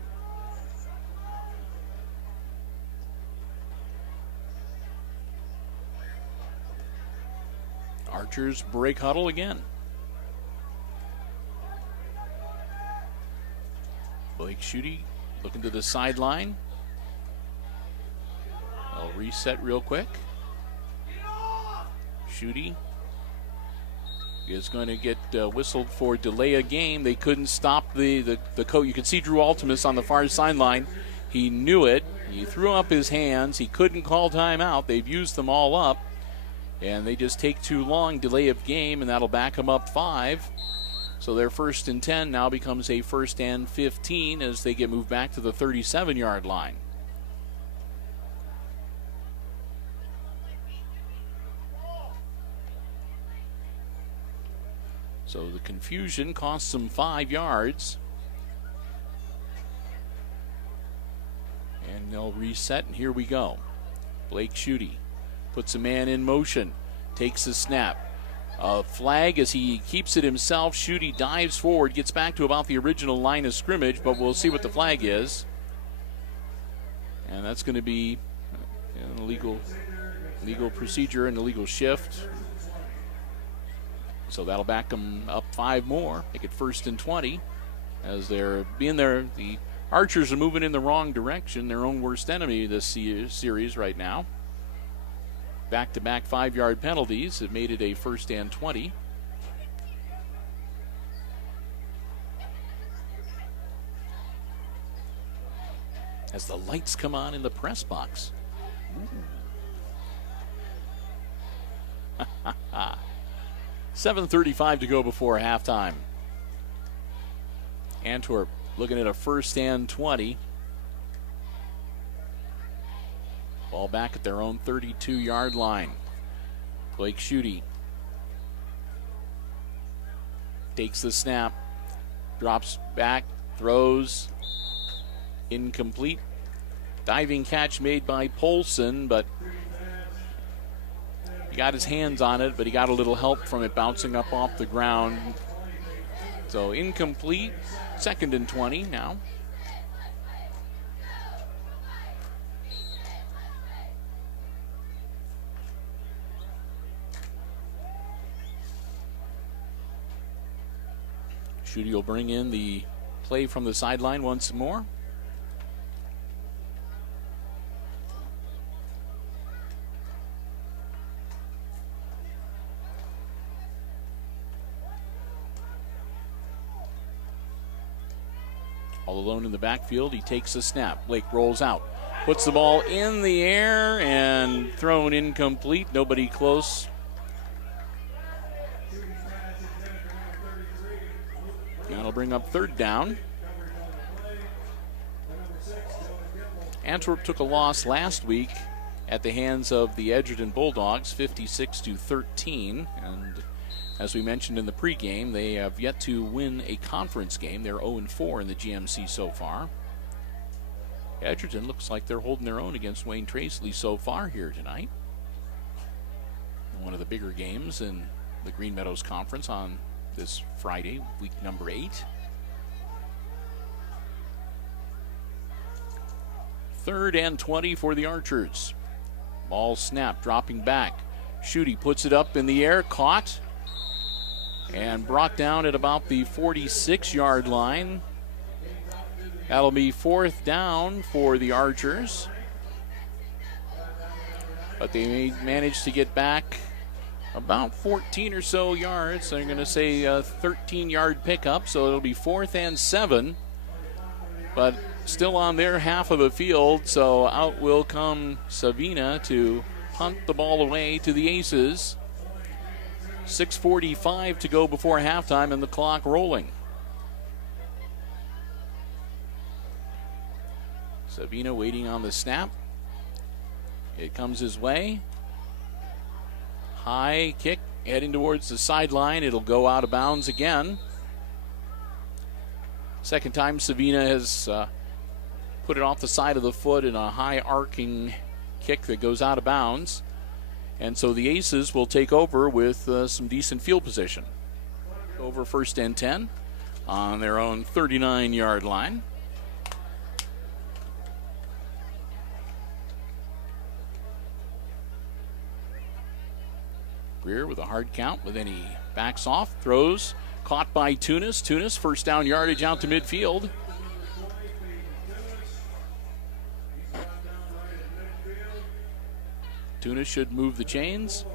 Archers break huddle again. Blake Schutte looking to the sideline. They'll reset real quick. Schutte is going to get whistled for delay of game. They couldn't stop the coach. You can see Drew Altimus on the far sideline. He knew it. He threw up his hands. He couldn't call timeout. They've used them all up. And they just take too long. Delay of game, and that'll back them up 5. So their 1st and 10 now becomes a 1st and 15 as they get moved back to the 37-yard line. So the confusion costs them 5 yards. And they'll reset, and here we go. Blake Schutte puts a man in motion, takes the snap. A flag as he keeps it himself. Schutte dives forward, gets back to about the original line of scrimmage, but we'll see what the flag is. And that's going to be an illegal procedure and illegal shift. So that'll back them up 5 more, make it 1st and 20. As they're being there, the Archers are moving in the wrong direction, their own worst enemy this series right now. Back-to-back 5-yard penalties have made it a 1st and 20. As the lights come on in the press box. 7:35 to go before halftime. Antwerp looking at a 1st and 20. Ball back at their own 32-yard line. Blake Schutte takes the snap, drops back, throws, incomplete. Diving catch made by Polson, but he got his hands on it, but he got a little help from it bouncing up off the ground. So incomplete, 2nd and 20 now. Schutte will bring in the play from the sideline once more. All alone in the backfield, he takes a snap. Blake rolls out, puts the ball in the air and thrown incomplete. Nobody close. That'll bring up 3rd down. Antwerp took a loss last week at the hands of the Edgerton Bulldogs, 56-13. And as we mentioned in the pregame, they have yet to win a conference game. They're 0-4 in the GMC so far. Edgerton looks like they're holding their own against Wayne Traceley so far here tonight. One of the bigger games in the Green Meadows Conference on this Friday, week number 8. 3rd and 20 for the Archers. Ball snap, dropping back. Schutte puts it up in the air, caught, and brought down at about the 46-yard line. That'll be 4th down for the Archers. But they may manage to get back about 14 or so yards. They're going to say a 13-yard pickup, so it'll be 4th and 7. But still on their half of the field, so out will come Savina to punt the ball away to the Aces. 6:45 to go before halftime and the clock rolling. Savina waiting on the snap. It comes his way. High kick heading towards the sideline. It'll go out of bounds again. Second time Savina has put it off the side of the foot in a high arcing kick that goes out of bounds. And so the Aces will take over with some decent field position. Over 1st and 10 on their own 39-yard line. Greer with a hard count, but then he backs off, throws, caught by Tunis. Tunis, first down yardage out to midfield. Tunis should move the chains.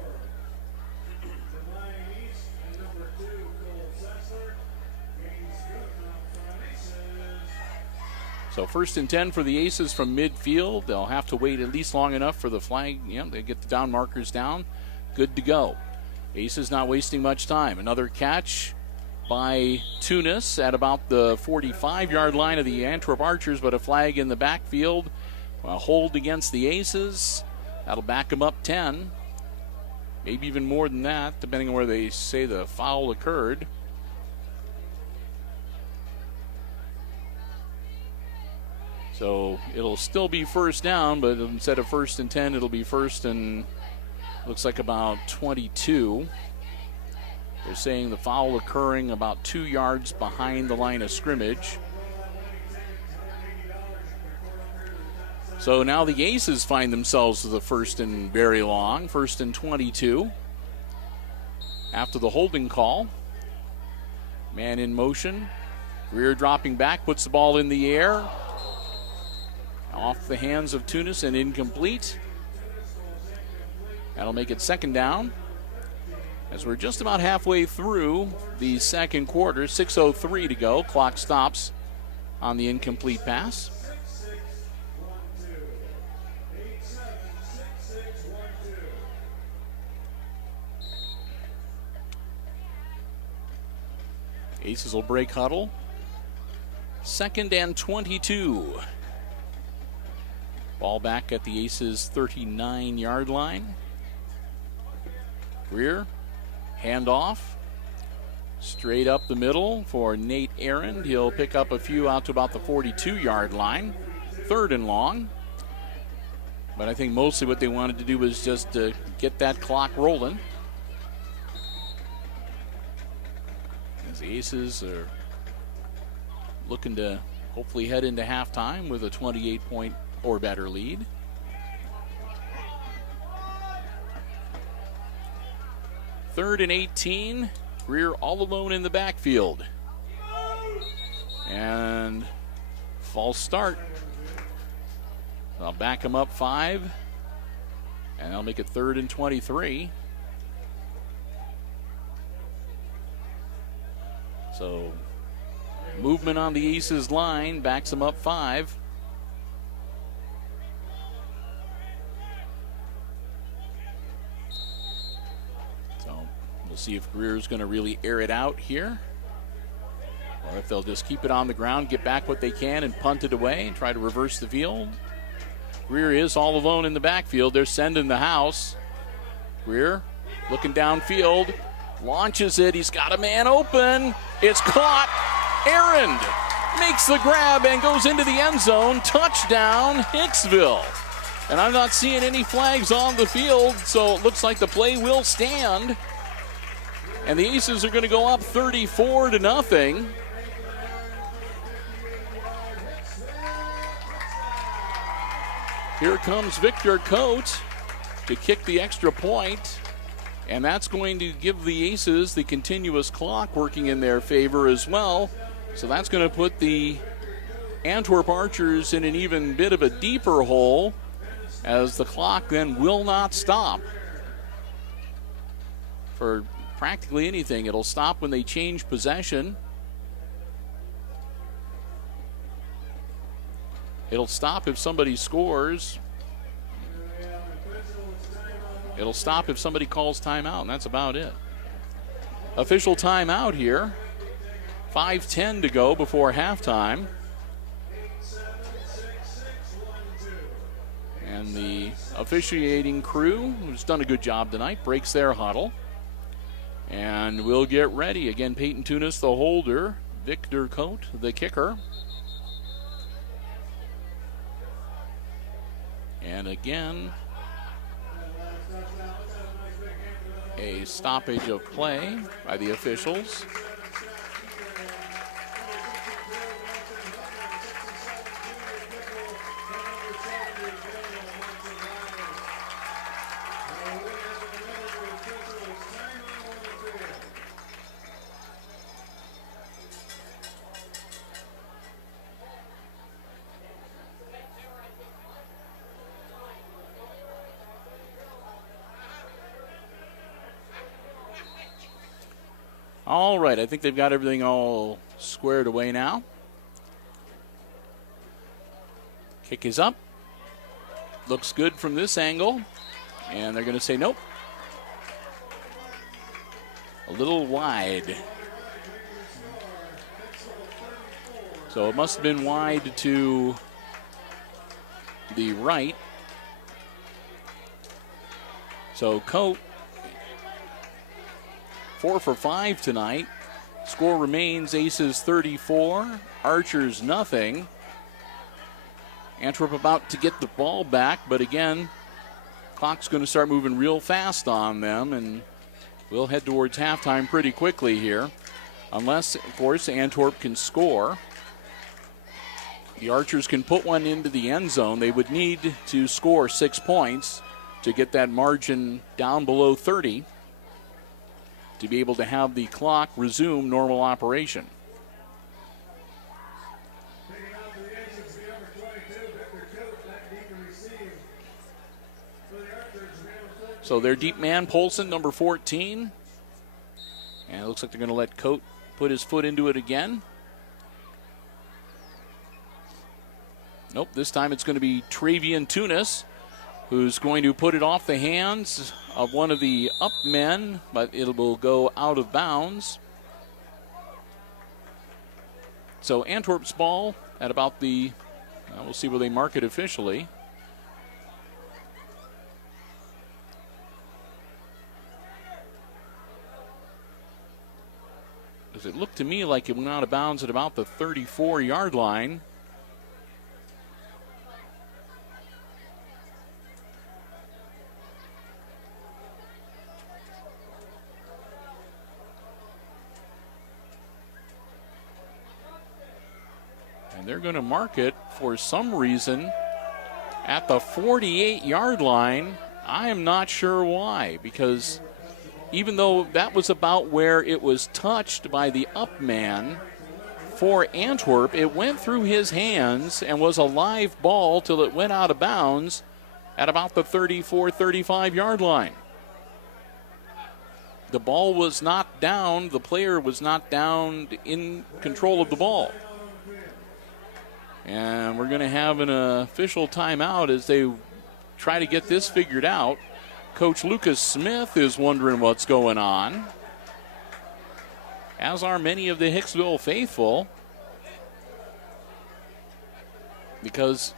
So 1st and 10 for the Aces from midfield. They'll have to wait at least long enough for the flag. They get the down markers down. Good to go. Aces not wasting much time. Another catch by Tunis at about the 45-yard line of the Antwerp Archers, but a flag in the backfield. A hold against the Aces. That'll back them up 10. Maybe even more than that, depending on where they say the foul occurred. So it'll still be first down, but instead of 1st and 10, it'll be 1st and looks like about 22. They're saying the foul occurring about 2 yards behind the line of scrimmage. So now the Aces find themselves to the 1st and very long, 1st and 22. After the holding call, man in motion. Greer dropping back, puts the ball in the air. Off the hands of Tunis and incomplete. That'll make it 2nd down. As we're just about halfway through the second quarter, 6:03 to go. Clock stops on the incomplete pass. Aces will break huddle. 2nd and 22. Ball back at the Aces' 39-yard line. Greer, handoff. Straight up the middle for Nate Aaron. He'll pick up a few out to about the 42-yard line. 3rd and long. But I think mostly what they wanted to do was just get that clock rolling. As the Aces are looking to hopefully head into halftime with a 28-point or better lead. Third and 18. Greer all alone in the backfield. And false start. I'll back him up 5. And I'll make it 3rd and 23. So movement on the Aces line backs him up 5. We'll see if Greer's going to really air it out here, or if they'll just keep it on the ground, get back what they can, and punt it away and try to reverse the field. Greer is all alone in the backfield. They're sending the house. Greer looking downfield, launches it. He's got a man open. It's caught. Aaron makes the grab and goes into the end zone. Touchdown, Hicksville. And I'm not seeing any flags on the field, so it looks like the play will stand. And the Aces are going to go up 34-0. Here comes Victor Coate to kick the extra point. And that's going to give the Aces the continuous clock working in their favor as well. So that's going to put the Antwerp Archers in an even bit of a deeper hole, as the clock then will not stop for practically anything. It'll stop when they change possession. It'll stop if somebody scores. It'll stop if somebody calls timeout, and that's about it. Official timeout here. 5:10 to go before halftime. And the officiating crew, who's done a good job tonight, breaks their huddle. And we'll get ready. Again, Peyton Tunis, the holder. Victor Coate, the kicker. And again, a stoppage of play by the officials. All right, I think they've got everything all squared away now. Kick is up. Looks good from this angle. And they're going to say nope. A little wide. So it must have been wide to the right. So Coate, 4 for 5 tonight. Score remains Aces 34, Archers nothing. Antwerp about to get the ball back, but again, clock's going to start moving real fast on them, and we'll head towards halftime pretty quickly here. Unless, of course, Antwerp can score. The Archers can put one into the end zone. They would need to score 6 points to get that margin down below 30. To be able to have the clock resume normal operation. So their deep man, Polson, number 14. And it looks like they're going to let Coate put his foot into it again. Nope, this time it's going to be Travian Tunis, who's going to put it off the hands of one of the up men, but it will go out of bounds. So Antwerp's ball at about the, we'll see where they mark it officially. Because it looked to me like it went out of bounds at about the 34-yard line. And they're going to mark it for some reason at the 48-yard line. I am not sure why, because even though that was about where it was touched by the up man for Antwerp, it went through his hands and was a live ball till it went out of bounds at about the 34, 35-yard line. The ball was not down. The player was not down in control of the ball. And we're going to have an official timeout as they try to get this figured out. Coach Lucas Smith is wondering what's going on, as are many of the Hicksville faithful, because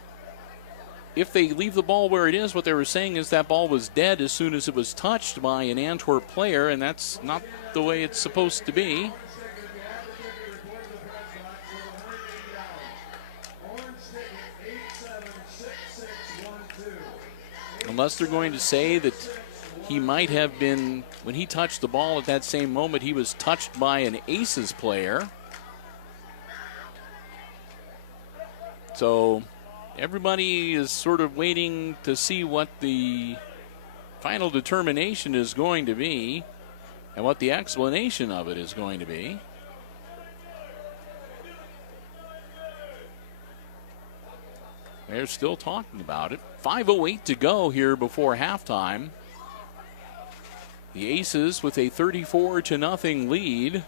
if they leave the ball where it is, what they were saying is that ball was dead as soon as it was touched by an Antwerp player, and that's not the way it's supposed to be. Unless they're going to say that he might have been, when he touched the ball at that same moment, he was touched by an Aces player. So everybody is sort of waiting to see what the final determination is going to be and what the explanation of it is going to be. They're still talking about it. 5:08 to go here before halftime. The Aces with a 34-0 lead.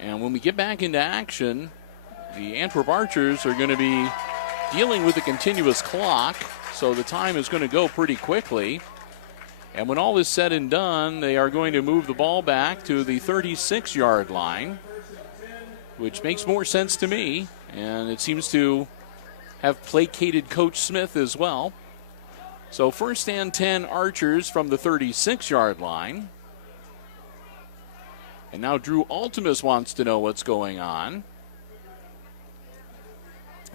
And when we get back into action, the Antwerp Archers are going to be dealing with a continuous clock, so the time is going to go pretty quickly. And when all is said and done, they are going to move the ball back to the 36-yard line, which makes more sense to me, and it seems to have placated Coach Smith as well. So 1st and 10 Archers from the 36-yard line. And now Drew Altimus wants to know what's going on.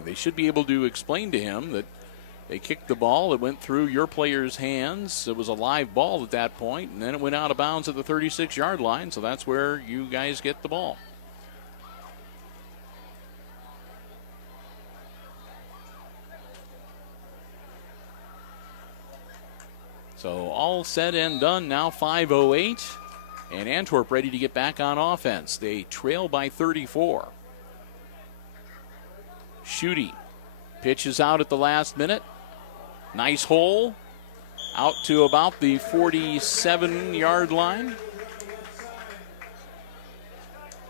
They should be able to explain to him that they kicked the ball. It went through your player's hands. It was a live ball at that point, and then it went out of bounds at the 36-yard line, so that's where you guys get the ball. So all said and done now, 5:08, and Antwerp ready to get back on offense. They trail by 34. Schutte pitches out at the last minute. Nice hole out to about the 47-yard line.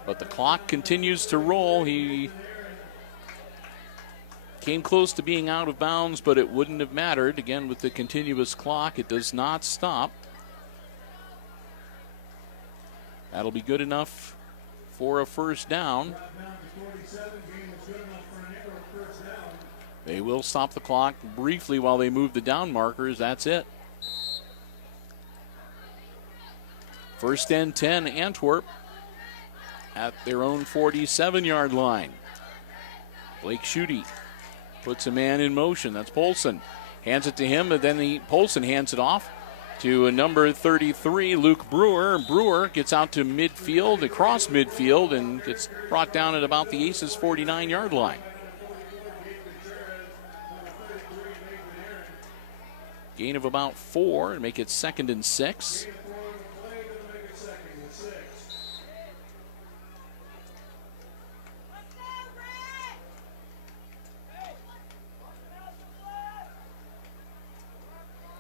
But the clock continues to roll. He came close to being out of bounds, but it wouldn't have mattered. Again, with the continuous clock, it does not stop. That'll be good enough for a first down. They will stop the clock briefly while they move the down markers. That's it. 1st and 10, Antwerp at their own 47-yard line. Blake Schutte puts a man in motion. That's Polson. Hands it to him, and then Polson hands it off to number 33, Luke Brewer. Brewer gets out to midfield, across midfield, and gets brought down at about the Aces' 49-yard line. Gain of about 4 to make it 2nd and 6.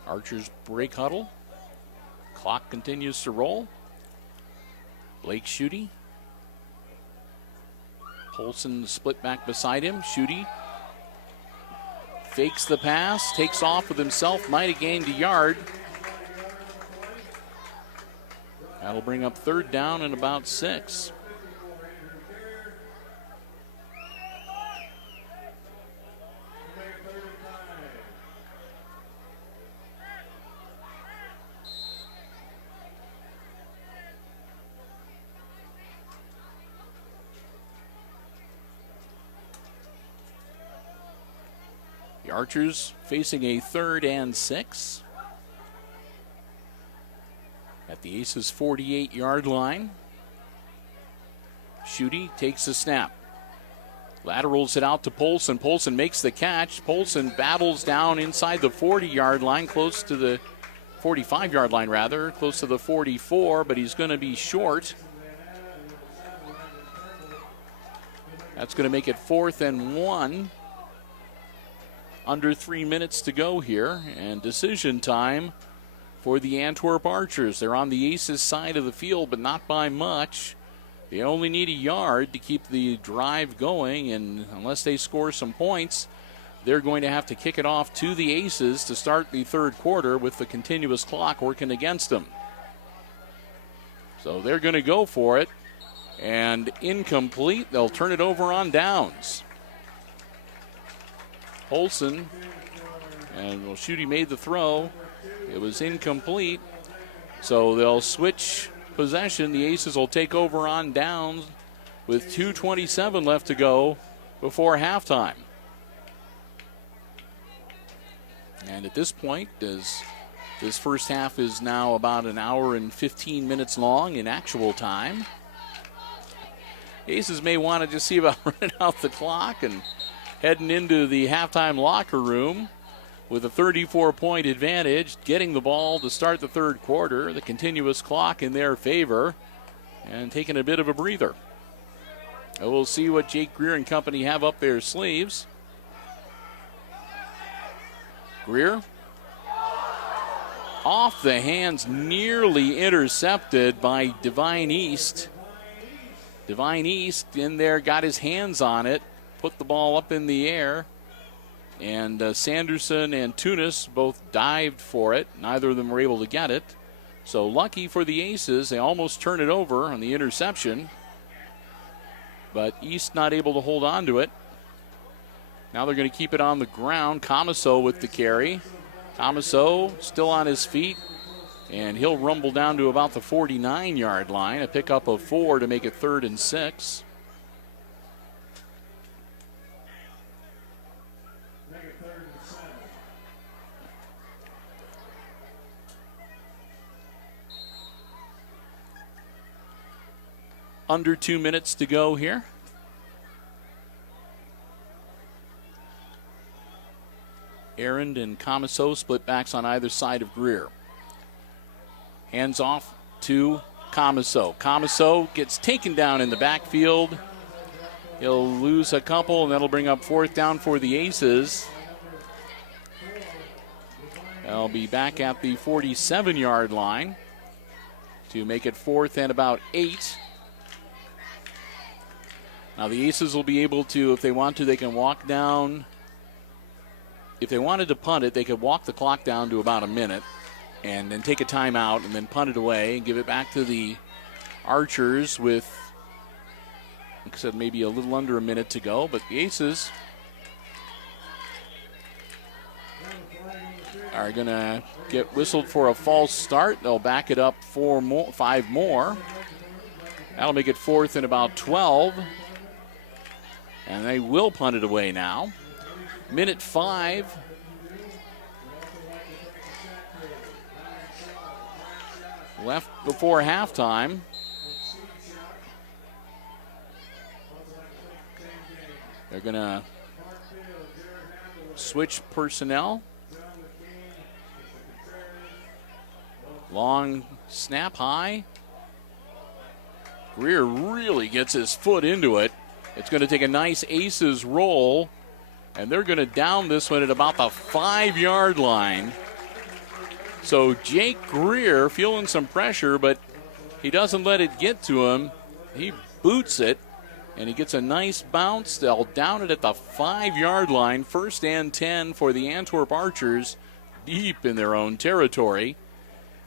Archers break huddle. Clock continues to roll. Blake Schutte. Polson split back beside him. Schutte fakes the pass, takes off with himself, might have gained a yard. That'll bring up 3rd down and about 6. The Archers facing a 3rd and 6 at the Aces' 48-yard line. Schutte takes the snap. Laterals it out to Polson. Polson makes the catch. Polson battles down inside the 40-yard line, close to the 45-yard line, rather, close to the 44, but he's going to be short. That's going to make it 4th and 1. Under 3 minutes to go here, and decision time for the Antwerp Archers. They're on the Aces side of the field, but not by much. They only need a yard to keep the drive going, and unless they score some points, they're going to have to kick it off to the Aces to start the 3rd quarter with the continuous clock working against them. So they're going to go for it, and incomplete. They'll turn it over on downs. Polson, and Schutte made the throw. It was incomplete. So they'll switch possession. The Aces will take over on downs with 2:27 left to go before halftime. And at this point, as this first half is now about an hour and 15 minutes long in actual time, Aces may want to just see about running out the clock and heading into the halftime locker room with a 34-point advantage, getting the ball to start the 3rd quarter, the continuous clock in their favor, and taking a bit of a breather. And we'll see what Jake Greer and company have up their sleeves. Greer off the hands, nearly intercepted by Divine East. Divine East in there got his hands on it. put the ball up in the air. And Sanderson and Tunis both dived for it. Neither of them were able to get it. So lucky for the Aces, they almost turn it over on the interception. But East not able to hold on to it. Now they're going to keep it on the ground. Comiso with the carry. Comiso still on his feet. And he'll rumble down to about the 49-yard line. A pickup of 4 to make it 3rd and 6. Under 2 minutes to go here. Arend and Comiso split backs on either side of Greer. Hands off to Comiso. Comiso gets taken down in the backfield. He'll lose a couple, and that'll bring up 4th down for the Aces. They'll be back at the 47-yard line to make it 4th and about 8. Now the Aces will be able to, if they want to, they can walk down. If they wanted to punt it, they could walk the clock down to about a minute and then take a timeout and then punt it away and give it back to the Archers with, like I said, maybe a little under a minute to go. But the Aces are going to get whistled for a false start. They'll back it up 5 more. That'll make it 4th and about 12. And they will punt it away now. Minute 5. Left before halftime. They're going to switch personnel. Long snap high. Greer really gets his foot into it. It's going to take a nice Aces roll, and they're going to down this one at about the 5-yard line. So Jake Greer feeling some pressure, but he doesn't let it get to him. He boots it, and he gets a nice bounce. They'll down it at the 5-yard line. 1st and 10 for the Antwerp Archers, deep in their own territory,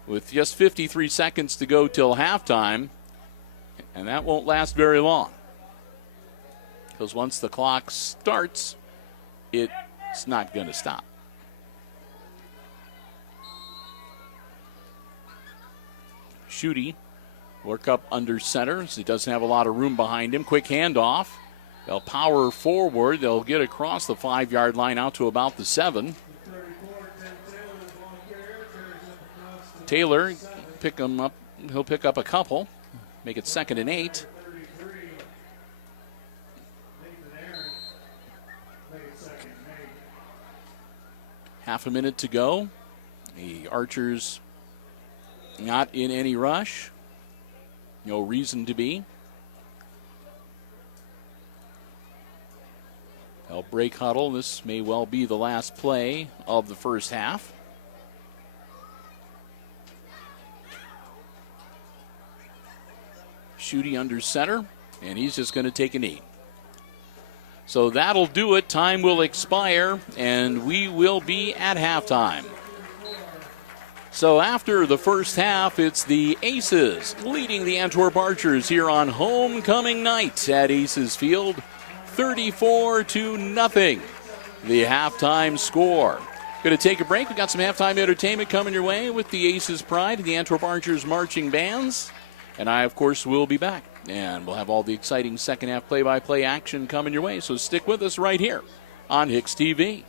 with just 53 seconds to go till halftime, and that won't last very long. Because once the clock starts, it's not going to stop. Schutte work up under center, so he doesn't have a lot of room behind him. Quick handoff. They'll power forward. They'll get across the 5-yard line out to about the 7. Taylor pick him up. He'll pick up a couple. Make it 2nd and 8. Half a minute to go. The Archers not in any rush. No reason to be. They'll break huddle. This may well be the last play of the first half. Schutte under center, and he's just going to take a knee. So that'll do it. Time will expire, and we will be at halftime. So after the first half, it's the Aces leading the Antwerp Archers here on homecoming night at Aces Field, 34-0. The halftime score. Going to take a break. We've got some halftime entertainment coming your way with the Aces Pride and the Antwerp Archers marching bands. And I, of course, will be back. And we'll have all the exciting second half play-by-play action coming your way. So stick with us right here on HIX-TV.